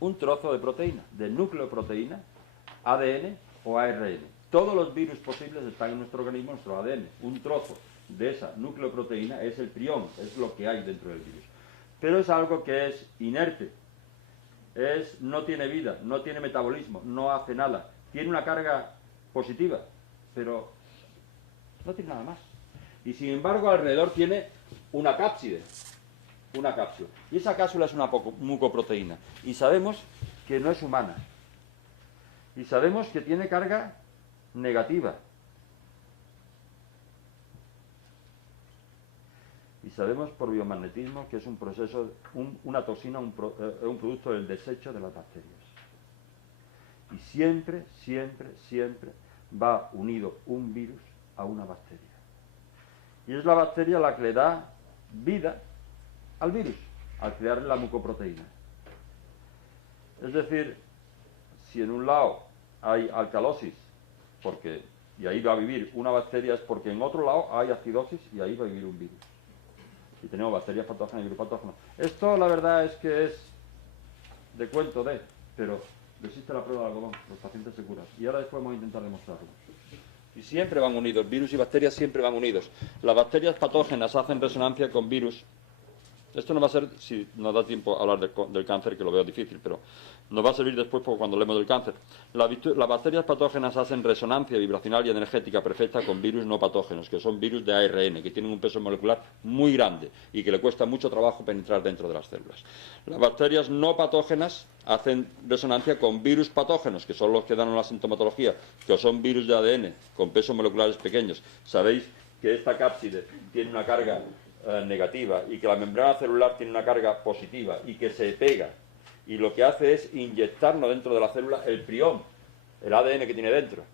un trozo de proteína, de nucleoproteína, ADN o ARN. Todos los virus posibles están en nuestro organismo, en nuestro ADN. Un trozo de esa nucleoproteína es el prión, es lo que hay dentro del virus. Pero es algo que es inerte, no tiene vida, no tiene metabolismo, no hace nada. Tiene una carga positiva, pero no tiene nada más. Y sin embargo alrededor tiene una cápside, una cápsula. Y esa cápsula es una mucoproteína. Y sabemos que no es humana. Y sabemos que tiene carga negativa. Y sabemos por biomagnetismo que es un proceso, una toxina, un producto del desecho de las bacterias. Y siempre, siempre, siempre va unido un virus a una bacteria. Y es la bacteria la que le da vida al virus, al crear la mucoproteína. Es decir, si en un lado hay alcalosis, y ahí va a vivir una bacteria, es porque en otro lado hay acidosis y ahí va a vivir un virus. Y tenemos bacterias patógenas y virus patógenos. Esto la verdad es que es de cuento pero existe la prueba de algodón, los pacientes se curan. Y ahora después vamos a intentar demostrarlo. Y siempre van unidos, virus y bacterias siempre van unidos. Las bacterias patógenas hacen resonancia con virus. Esto no va a ser, si nos da tiempo a hablar del cáncer, que lo veo difícil, pero nos va a servir después cuando hablemos del cáncer. Las bacterias patógenas hacen resonancia vibracional y energética perfecta con virus no patógenos, que son virus de ARN, que tienen un peso molecular muy grande y que le cuesta mucho trabajo penetrar dentro de las células. Las bacterias no patógenas hacen resonancia con virus patógenos, que son los que dan la sintomatología, que son virus de ADN con pesos moleculares pequeños. Sabéis que esta cápside tiene una carga negativa y que la membrana celular tiene una carga positiva y que se pega y lo que hace es inyectarnos dentro de la célula el prión, el ADN que tiene dentro,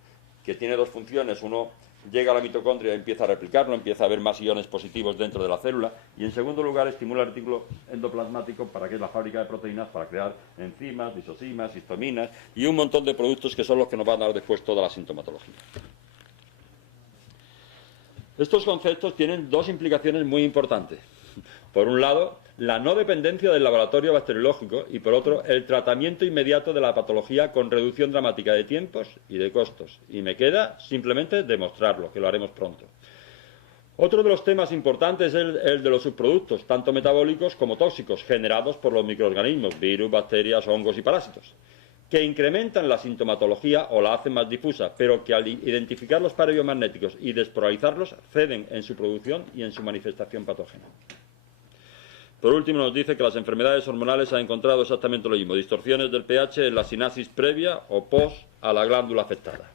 que tiene 2 funciones. Uno, llega a la mitocondria y empieza a replicarlo, empieza a haber más iones positivos dentro de la célula, y en segundo lugar estimula el retículo endoplasmático, para que es la fábrica de proteínas, para crear enzimas, lisosimas, histaminas y un montón de productos que son los que nos van a dar después toda la sintomatología. Estos conceptos tienen 2 implicaciones muy importantes. Por un lado, la no dependencia del laboratorio bacteriológico y por otro, el tratamiento inmediato de la patología con reducción dramática de tiempos y de costos. Y me queda simplemente demostrarlo, que lo haremos pronto. Otro de los temas importantes es el de los subproductos, tanto metabólicos como tóxicos, generados por los microorganismos, virus, bacterias, hongos y parásitos, que incrementan la sintomatología o la hacen más difusa, pero que al identificar los pares biomagnéticos y despolarizarlos, ceden en su producción y en su manifestación patógena. Por último, nos dice que las enfermedades hormonales han encontrado exactamente lo mismo, distorsiones del pH en la sinasis previa o post a la glándula afectada.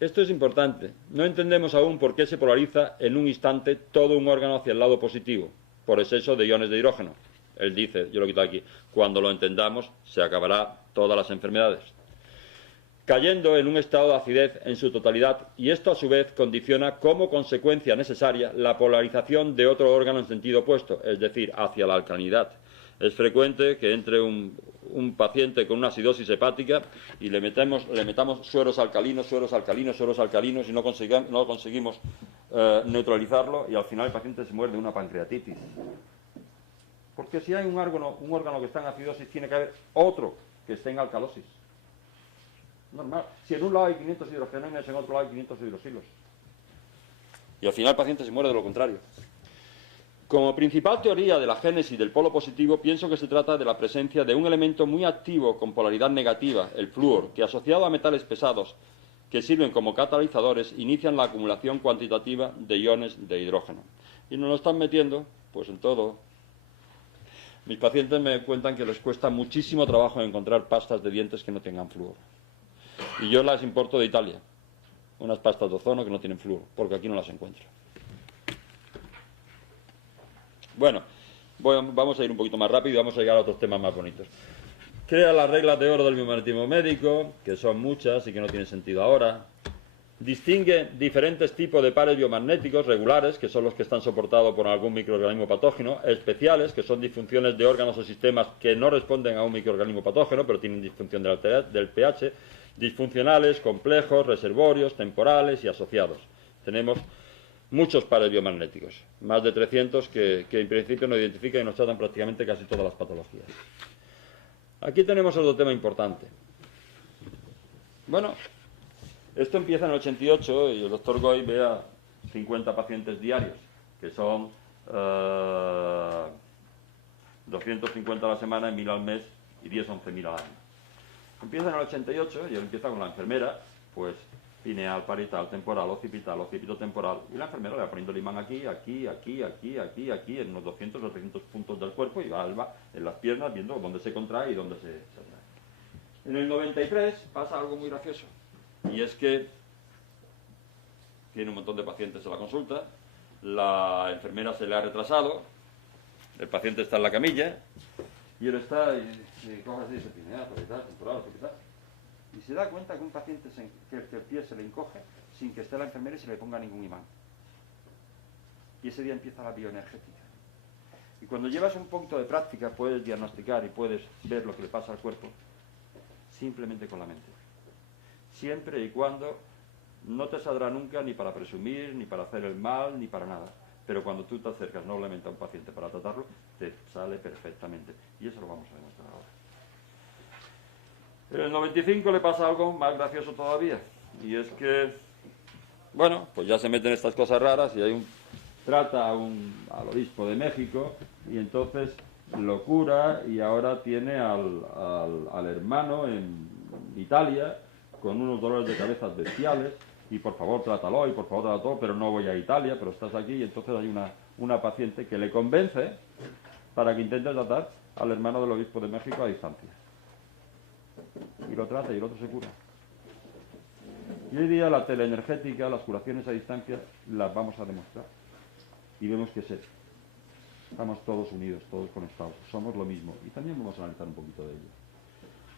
Esto es importante. No entendemos aún por qué se polariza en un instante todo un órgano hacia el lado positivo, por exceso de iones de hidrógeno. Él dice, yo lo quito aquí, cuando lo entendamos se acabará todas las enfermedades, cayendo en un estado de acidez en su totalidad, y esto a su vez condiciona como consecuencia necesaria la polarización de otro órgano en sentido opuesto, es decir, hacia la alcalinidad. Es frecuente que entre un paciente con una acidosis hepática y le metamos sueros alcalinos y no conseguimos neutralizarlo, y al final el paciente se muere de una pancreatitis. Porque si hay un órgano que está en acidosis, tiene que haber otro que esté en alcalosis. Normal. Si en un lado hay 500 hidrogenenes, en otro lado hay 500 hidroxilos. Y al final el paciente se muere de lo contrario. Como principal teoría de la génesis del polo positivo, pienso que se trata de la presencia de un elemento muy activo con polaridad negativa, el flúor, que asociado a metales pesados que sirven como catalizadores, inician la acumulación cuantitativa de iones de hidrógeno. Y nos lo están metiendo, pues en todo. Mis pacientes me cuentan que les cuesta muchísimo trabajo encontrar pastas de dientes que no tengan flúor. Y yo las importo de Italia, unas pastas de ozono que no tienen flúor, porque aquí no las encuentro. Bueno, vamos a ir un poquito más rápido y vamos a llegar a otros temas más bonitos. Crea las reglas de oro del biomagnetismo médico, que son muchas y que no tienen sentido ahora. Distingue diferentes tipos de pares biomagnéticos regulares, que son los que están soportados por algún microorganismo patógeno, especiales, que son disfunciones de órganos o sistemas que no responden a un microorganismo patógeno, pero tienen disfunción del pH, disfuncionales, complejos, reservorios, temporales y asociados. Tenemos muchos pares biomagnéticos, más de 300 que en principio nos identifican y nos tratan prácticamente casi todas las patologías. Aquí tenemos otro tema importante. Bueno, esto empieza en el 88 y el doctor Goy ve a 50 pacientes diarios, que son 250 a la semana, 1000 al mes y 10-11.000 al año. Empieza en el 88 y él empieza con la enfermera, pues pineal, parietal, temporal, occipitotemporal, y la enfermera le va poniendo el imán aquí, en unos 200 o 300 puntos del cuerpo, y va en las piernas viendo dónde se contrae y dónde se atrae. En el 93 pasa algo muy gracioso, y es que tiene un montón de pacientes en la consulta, la enfermera se le ha retrasado, el paciente está en la camilla, y él está, y coge así, dice, pineal, parietal, temporal, occipital. Y se da cuenta que un paciente que el pie se le encoge sin que esté la enfermera y se le ponga ningún imán. Y ese día empieza la bioenergética. Y cuando llevas un poquito de práctica puedes diagnosticar y puedes ver lo que le pasa al cuerpo simplemente con la mente. Siempre y cuando no te saldrá nunca ni para presumir, ni para hacer el mal, ni para nada. Pero cuando tú te acercas noblemente a un paciente para tratarlo, te sale perfectamente. Y eso lo vamos a demostrar ahora. En el 95 le pasa algo más gracioso todavía, y es que, bueno, pues ya se meten estas cosas raras y trata al obispo de México y entonces lo cura y ahora tiene al hermano en Italia con unos dolores de cabeza bestiales y por favor trátalo, y por favor trátalo, pero no voy a Italia, pero estás aquí, y entonces hay una paciente que le convence para que intente tratar al hermano del obispo de México a distancia. Y lo trata y el otro se cura. Y hoy día la teleenergética, las curaciones a distancia, las vamos a demostrar. Y vemos que estamos todos unidos, todos conectados, somos lo mismo. Y también vamos a analizar un poquito de ello.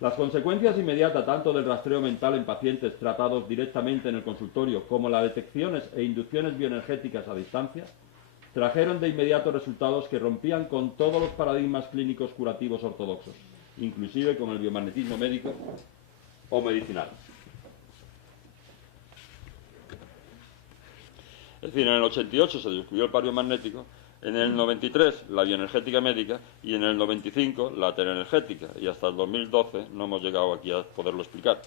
Las consecuencias inmediatas tanto del rastreo mental en pacientes tratados directamente en el consultorio como las detecciones e inducciones bioenergéticas a distancia trajeron de inmediato resultados que rompían con todos los paradigmas clínicos curativos ortodoxos, inclusive con el biomagnetismo médico o medicinal. Es decir, en el 88 se descubrió el par biomagnético, en el 93 la bioenergética médica y en el 95 la teleenergética, y hasta el 2012 no hemos llegado aquí a poderlo explicar.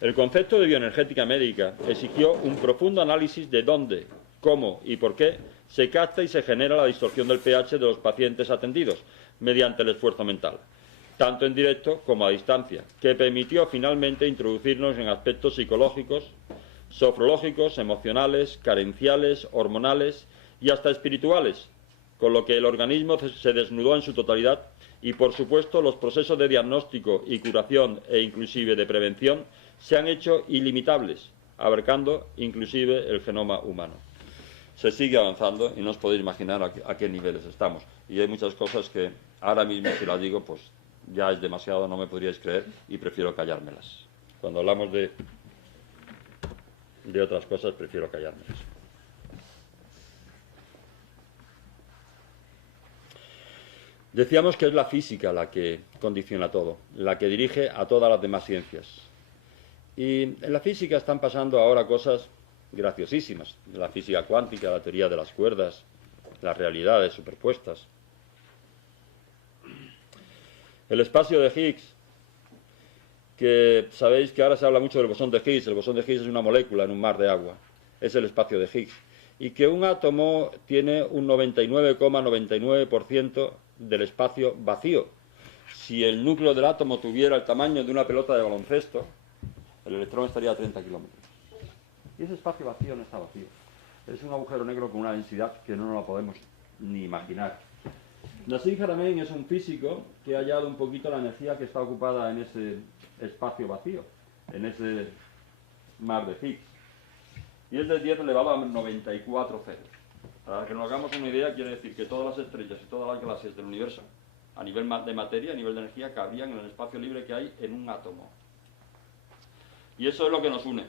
El concepto de bioenergética médica exigió un profundo análisis de dónde, cómo y por qué se capta y se genera la distorsión del pH de los pacientes atendidos mediante el esfuerzo mental, tanto en directo como a distancia, que permitió finalmente introducirnos en aspectos psicológicos, sofrológicos, emocionales, carenciales, hormonales y hasta espirituales, con lo que el organismo se desnudó en su totalidad y, por supuesto, los procesos de diagnóstico y curación e inclusive de prevención se han hecho ilimitables, abarcando inclusive el genoma humano. Se sigue avanzando y no os podéis imaginar a qué niveles estamos. Y hay muchas cosas que ahora mismo, si las digo, pues ya es demasiado, no me podríais creer y prefiero callármelas. Cuando hablamos de otras cosas, prefiero callármelas. Decíamos que es la física la que condiciona todo, la que dirige a todas las demás ciencias. Y en la física están pasando ahora cosas graciosísimas. La física cuántica, la teoría de las cuerdas, las realidades superpuestas. El espacio de Higgs, que sabéis que ahora se habla mucho del bosón de Higgs. El bosón de Higgs es una molécula en un mar de agua. Es el espacio de Higgs. y que un átomo tiene un 99,99% del espacio vacío. Si el núcleo del átomo tuviera el tamaño de una pelota de baloncesto, el electrón estaría a 30 kilómetros. Y ese espacio vacío no está vacío. Es un agujero negro con una densidad que no nos la podemos ni imaginar. Nassim Haramein es un físico que ha hallado un poquito la energía que está ocupada en ese espacio vacío, en ese mar de Higgs. Y es de 10 elevado a 94 ceros. Para que nos hagamos una idea, quiere decir que todas las estrellas y todas las galaxias del universo, a nivel de materia, a nivel de energía, cabrían en el espacio libre que hay en un átomo. Y eso es lo que nos une.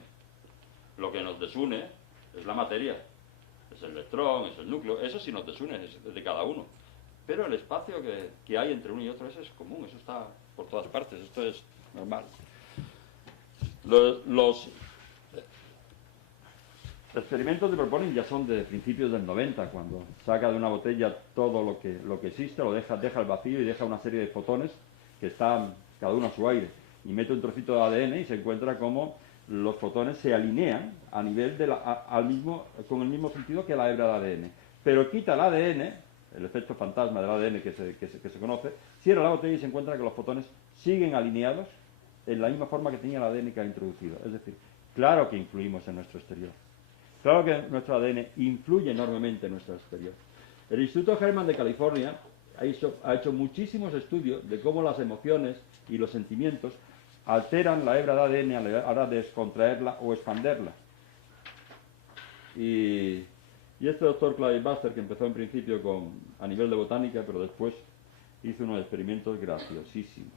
Lo que nos desune es la materia. Es el electrón, es el núcleo. Eso sí nos desune, es de cada uno. Pero el espacio que hay entre uno y otro, eso es común, eso está por todas partes, esto es normal. Los experimentos de Proponin ya son de principios del 90, cuando saca de una botella todo lo que existe, lo deja al vacío y deja una serie de fotones que están cada uno a su aire. Y mete un trocito de ADN y se encuentra como los fotones se alinean a nivel con el mismo sentido que la hebra de ADN. Pero quita el ADN, el efecto fantasma del ADN que se conoce, cierra la botella y se encuentra que los fotones siguen alineados en la misma forma que tenía el ADN que ha introducido. Es decir, claro que influimos en nuestro exterior. Claro que nuestro ADN influye enormemente en nuestro exterior. El Instituto Hermann de California ha hecho muchísimos estudios de cómo las emociones y los sentimientos alteran la hebra de ADN a la hora de descontraerla o expanderla. Y este doctor Clive Buster, que empezó en principio a nivel de botánica, pero después hizo unos experimentos graciosísimos.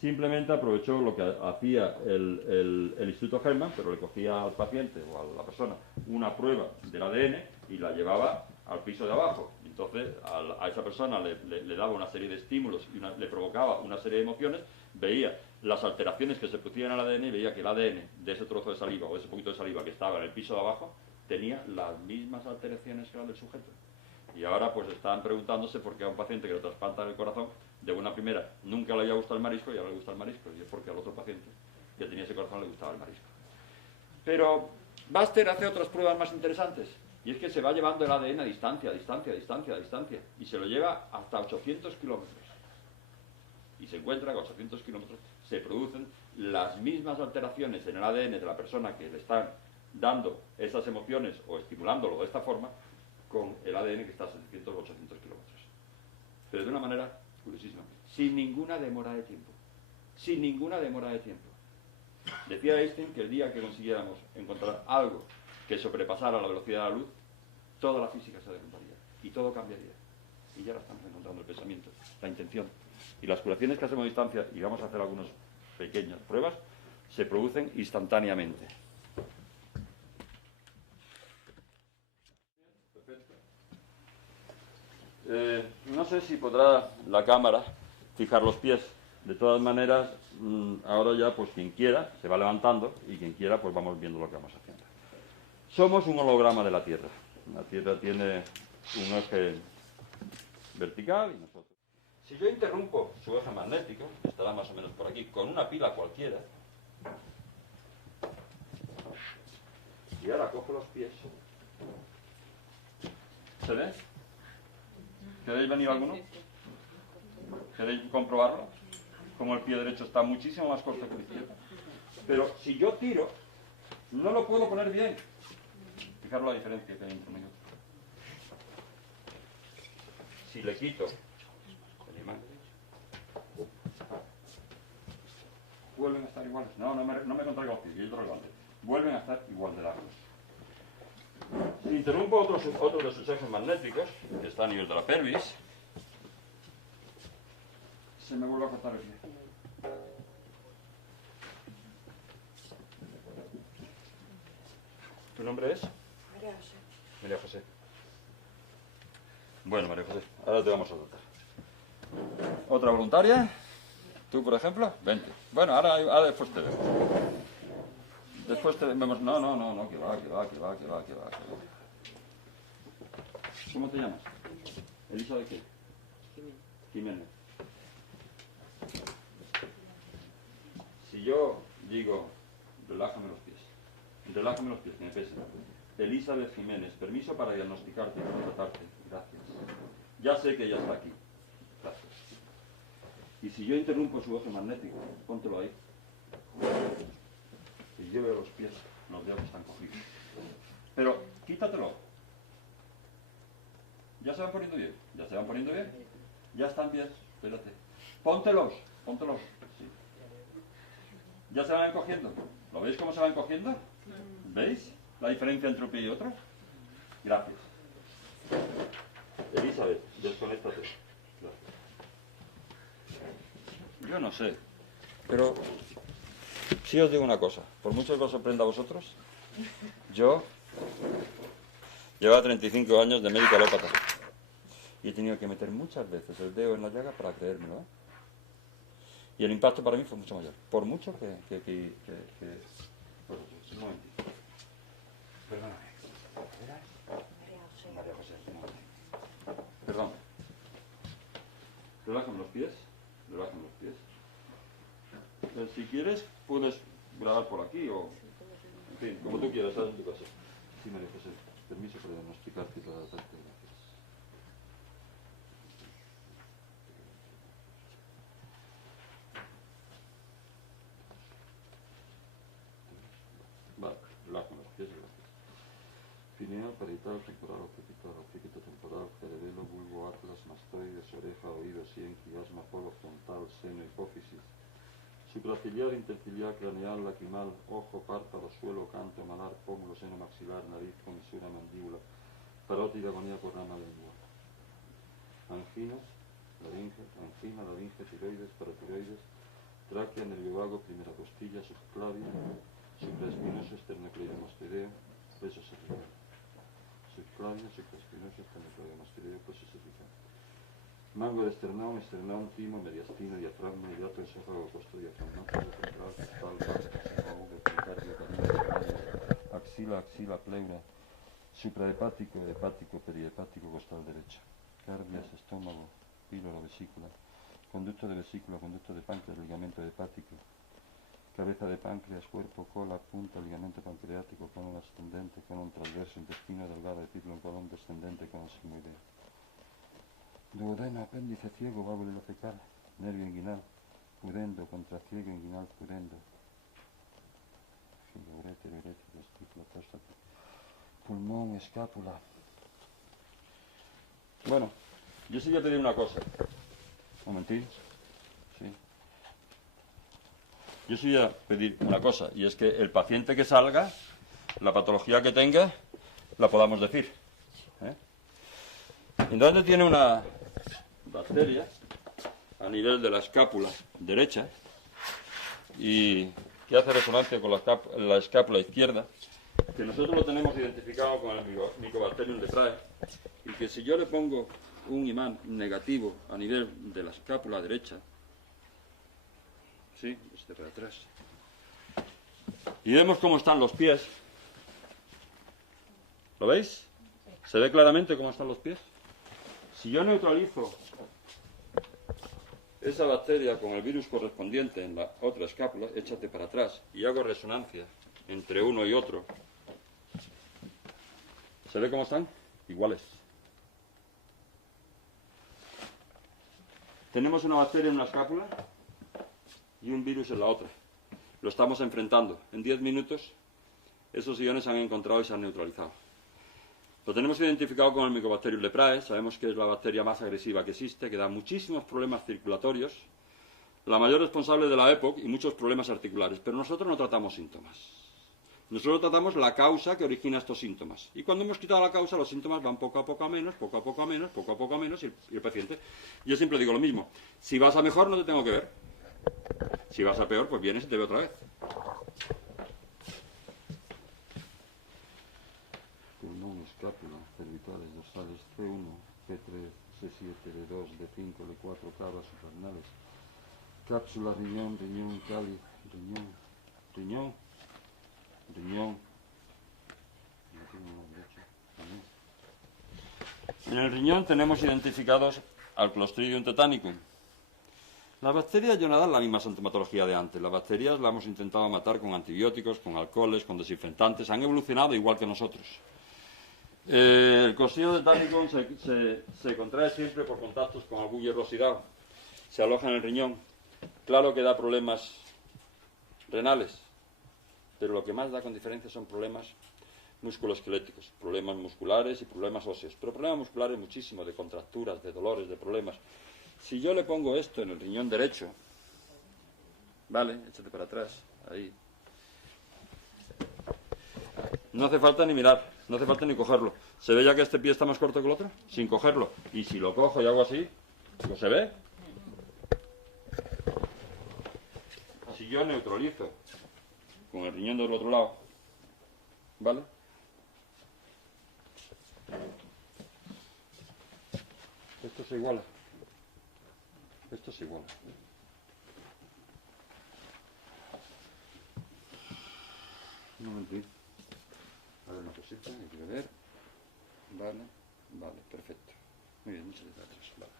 Simplemente aprovechó lo que hacía el Instituto Hermann, pero le cogía al paciente o a la persona una prueba del ADN y la llevaba al piso de abajo. Entonces a esa persona le daba una serie de estímulos y le provocaba una serie de emociones, veía las alteraciones que se producían en el ADN y veía que el ADN de ese trozo de saliva o ese poquito de saliva que estaba en el piso de abajo tenía las mismas alteraciones que las del sujeto. Y ahora pues están preguntándose por qué a un paciente que le trasplantan el corazón, de buena primera nunca le había gustado el marisco y ahora le gusta el marisco, y es porque al otro paciente que tenía ese corazón le gustaba el marisco. Pero Buster hace otras pruebas más interesantes, y es que se va llevando el ADN a distancia, y se lo lleva hasta 800 kilómetros. Y se encuentra que a 800 kilómetros se producen las mismas alteraciones en el ADN de la persona que le están dando esas emociones o estimulándolo de esta forma con el ADN que está a 700 o 800 kilómetros. Pero de una manera curiosísima, sin ninguna demora de tiempo. Decía Einstein que el día que consiguiéramos encontrar algo que sobrepasara la velocidad de la luz, toda la física se derrumbaría y todo cambiaría. Y ya la estamos encontrando, el pensamiento, la intención. Y las curaciones que hacemos a distancia, y vamos a hacer algunas pequeñas pruebas, se producen instantáneamente. No sé si podrá la cámara fijar los pies. De todas maneras, ahora ya pues quien quiera se va levantando y quien quiera pues vamos viendo lo que vamos haciendo. Somos un holograma de la Tierra. La Tierra tiene un eje vertical y nosotros. Si yo interrumpo su eje magnético, que estará más o menos por aquí, con una pila cualquiera, y ahora cojo los pies, ¿se ve? ¿Queréis venir alguno? ¿Queréis comprobarlo? Como el pie derecho está muchísimo más corto que el izquierdo. Pero si yo tiro, no lo puedo poner bien. Fijaros la diferencia que hay entre uno y otro. Si le quito el imán, vuelven a estar iguales. No me contraigo los pies, yo otro levante. Vuelven a estar igual de largos. Si interrumpo otro de sus ejes magnéticos, que está a nivel de la pelvis, se me vuelve a cortar el pie. ¿Tu nombre es? María José. María José. Bueno, María José, ahora te vamos a tratar. ¿Otra voluntaria? ¿Tú, por ejemplo? Vente. Bueno, ahora después te vemos. Después te vemos. No, que va. ¿Cómo te llamas? ¿Elisa de qué? Jiménez. Si yo digo, relájame los pies, que me pesen, Elizabeth Jiménez, permiso para diagnosticarte y tratarte. Gracias. Ya sé que ella está aquí. Gracias. Y si yo interrumpo su eje magnético, póntelo ahí. Y yo veo los pies, los dedos están cogidos. Pero quítatelo. ¿Ya se van poniendo bien? ¿Ya se van poniendo bien? Ya están bien. Espérate. Póntelos. Póntelos. Sí. ¿Ya se van encogiendo? ¿Lo veis cómo se van encogiendo? ¿Veis la diferencia entre un pie y otro? Gracias. Elizabeth, desconéctate. Gracias. Yo no sé, pero sí os digo una cosa. Por mucho que os sorprenda a vosotros, yo llevaba 35 años de médico alópata y he tenido que meter muchas veces el dedo en la llaga para creérmelo, ¿eh? Y el impacto para mí fue mucho mayor. Por mucho que... Pues, un momentito. Perdóname. María José, un momentito. Perdón. Relájame los pies. Relájame los pies. Si quieres, puedes grabar por aquí o... En fin, como tú quieras, haz en tu casa. Sí, María José. Permiso para diagnosticarte y tratarte. Gracias. Vale, relájame los pies, gracias. Pineal, parietal, temporal, occipital, occipito temporal, cerebelo, bulbo, atlas, mastoides, oreja, oído, sien, quiasma, polo frontal, seno, hipófisis. Supraciliar, interciliar, craneal, lacrimal, ojo, párpado, suelo, canto, malar, pómulo, seno maxilar, nariz, comisura, mandíbula, parótida, agoníaco, rama, lengua. Angina, laringe, tiroides, paratiroides, tráquea, nervio vago, primera costilla, subclavia, supraespinoso, esternocleidomastoideo, peso cervical. Subclavia, supraespinoso, esternocleidomastoideo, peso cervical. Mango de esternón, timo, mediastino, diafragma, hiato, esófago, costo diafragmático, central, costal, vaso, pericardio, canal, axila, pleura, suprahepático, hepático, perihepático, costal derecha. Cardias, estómago, pílora, vesícula, conducto de vesícula, conducto de páncreas, ligamento hepático, cabeza de páncreas, cuerpo, cola, punta, ligamento pancreático, colon ascendente, colon transverso, intestino delgado, epítelon, colon descendente, colon sigmoideo. Duodeno, apéndice ciego, válvula fecal, nervio inguinal, pudendo, contraciego, inguinal, pudendo. Uréter, testículo, próstata, pulmón, escápula. Bueno, yo sí voy a pedir una cosa. Un momentín. Sí. Yo sí voy a pedir una cosa, y es que el paciente que salga, la patología que tenga, la podamos decir. Entonces tiene una bacteria a nivel de la escápula derecha y que hace resonancia con la escápula izquierda, que nosotros lo tenemos identificado con el Mycobacterium leprae, y que si yo le pongo un imán negativo a nivel de la escápula derecha, sí, este para atrás, y vemos cómo están los pies, ¿lo veis? ¿Se ve claramente cómo están los pies? Si yo neutralizo esa bacteria con el virus correspondiente en la otra escápula, échate para atrás, y hago resonancia entre uno y otro, ¿se ve cómo están? Iguales. Tenemos una bacteria en una escápula y un virus en la otra. Lo estamos enfrentando. En 10 minutos esos iones se han encontrado y se han neutralizado. Lo tenemos identificado con el Mycobacterium leprae, sabemos que es la bacteria más agresiva que existe, que da muchísimos problemas circulatorios, la mayor responsable de la EPOC y muchos problemas articulares, pero nosotros no tratamos síntomas. Nosotros tratamos la causa que origina estos síntomas. Y cuando hemos quitado la causa, los síntomas van poco a poco a menos, poco a poco a menos, poco a poco a menos, y el paciente... Yo siempre digo lo mismo, si vas a mejor no te tengo que ver. Si vas a peor, pues vienes y te veo otra vez. Pulmón, escápula, cervicales, dorsales, C1, C3, C7, D2, D5, D4, cabras, suprarrenales, cápsula, riñón, cáliz, riñón. En el riñón tenemos identificados al Clostridium tetanicum, Las bacterias yo nada la misma sintomatología de antes. Las bacterias las hemos intentado matar con antibióticos, con alcoholes, con desinfectantes. Han evolucionado igual que nosotros. El Clostridioides danicum se contrae siempre por contactos con algún hierro oxidado. Se aloja en el riñón. Claro que da problemas renales, pero lo que más da con diferencia son problemas musculoesqueléticos, problemas musculares y problemas óseos. Pero problemas musculares muchísimo, de contracturas, de dolores, de problemas. Si yo le pongo esto en el riñón derecho, vale, échate para atrás, ahí. No hace falta ni mirar, no hace falta ni cogerlo. ¿Se ve ya que este pie está más corto que el otro? Sin cogerlo. Y si lo cojo y hago así, ¿no se ve? Si yo neutralizo con el riñón del otro lado, ¿vale? Esto se iguala. Esto se iguala. Un momentito. A ver una cosita, hay que ver. Vale, vale, perfecto. Muy bien, muchas gracias. Vale.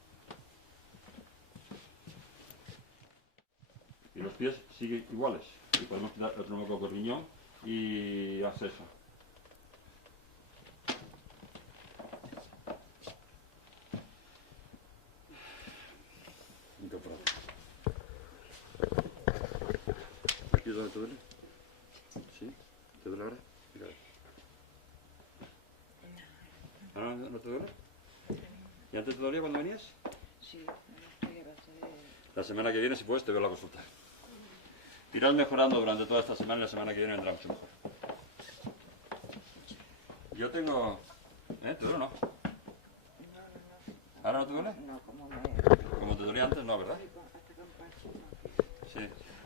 Y los pies siguen iguales. Y podemos quitar el traumacoco riñón y acceso. ¿Aquí es donde te duele? ¿Sí? ¿Te duele ahora? Mira. ¿Ahora no te duele? ¿Y antes te dolía cuando venías? Sí, la semana que viene, si puedes, te veo la consulta. Irás mejorando durante toda esta semana y la semana que viene vendrá mucho mejor. Yo tengo... ¿Te duele o no? ¿Ahora no te duele? No, Como te dolía antes, no, ¿verdad? Sí.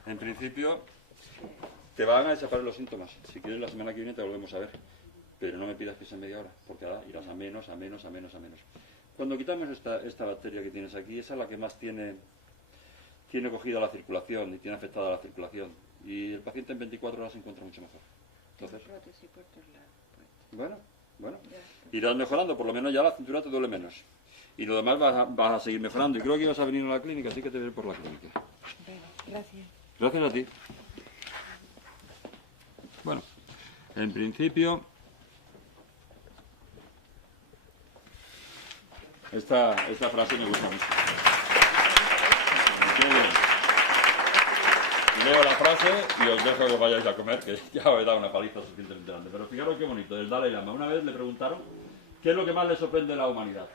En principio, te van a desaparecer los síntomas. Si quieres, la semana que viene te volvemos a ver. Pero no me pidas que sea media hora, porque ahora irás a menos, a menos, a menos, a menos. Cuando quitamos esta bacteria que tienes aquí, esa es la que más tiene cogida la circulación y tiene afectada la circulación. Y el paciente en 24 horas se encuentra mucho mejor. Entonces, bueno, irás mejorando, por lo menos ya la cintura te duele menos. Y lo demás vas a seguir mejorando. Y creo que ibas a venir a la clínica, así que te veré por la clínica. Bueno, gracias. Gracias a ti. Bueno, en principio, esta frase me gusta mucho. Leo la frase y os dejo que vayáis a comer, que ya os he dado una paliza suficientemente grande. Pero fijaros qué bonito, del Dalai Lama. Una vez le preguntaron qué es lo que más le sorprende de la humanidad.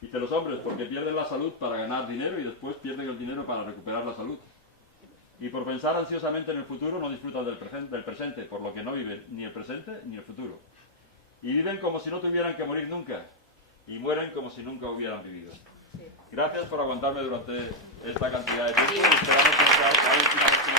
Dice, los hombres, porque pierden la salud para ganar dinero y después pierden el dinero para recuperar la salud. Y por pensar ansiosamente en el futuro no disfrutan del presente, por lo que no viven ni el presente ni el futuro. Y viven como si no tuvieran que morir nunca. Y mueren como si nunca hubieran vivido. Gracias por aguantarme durante esta cantidad de tiempo. Esperamos que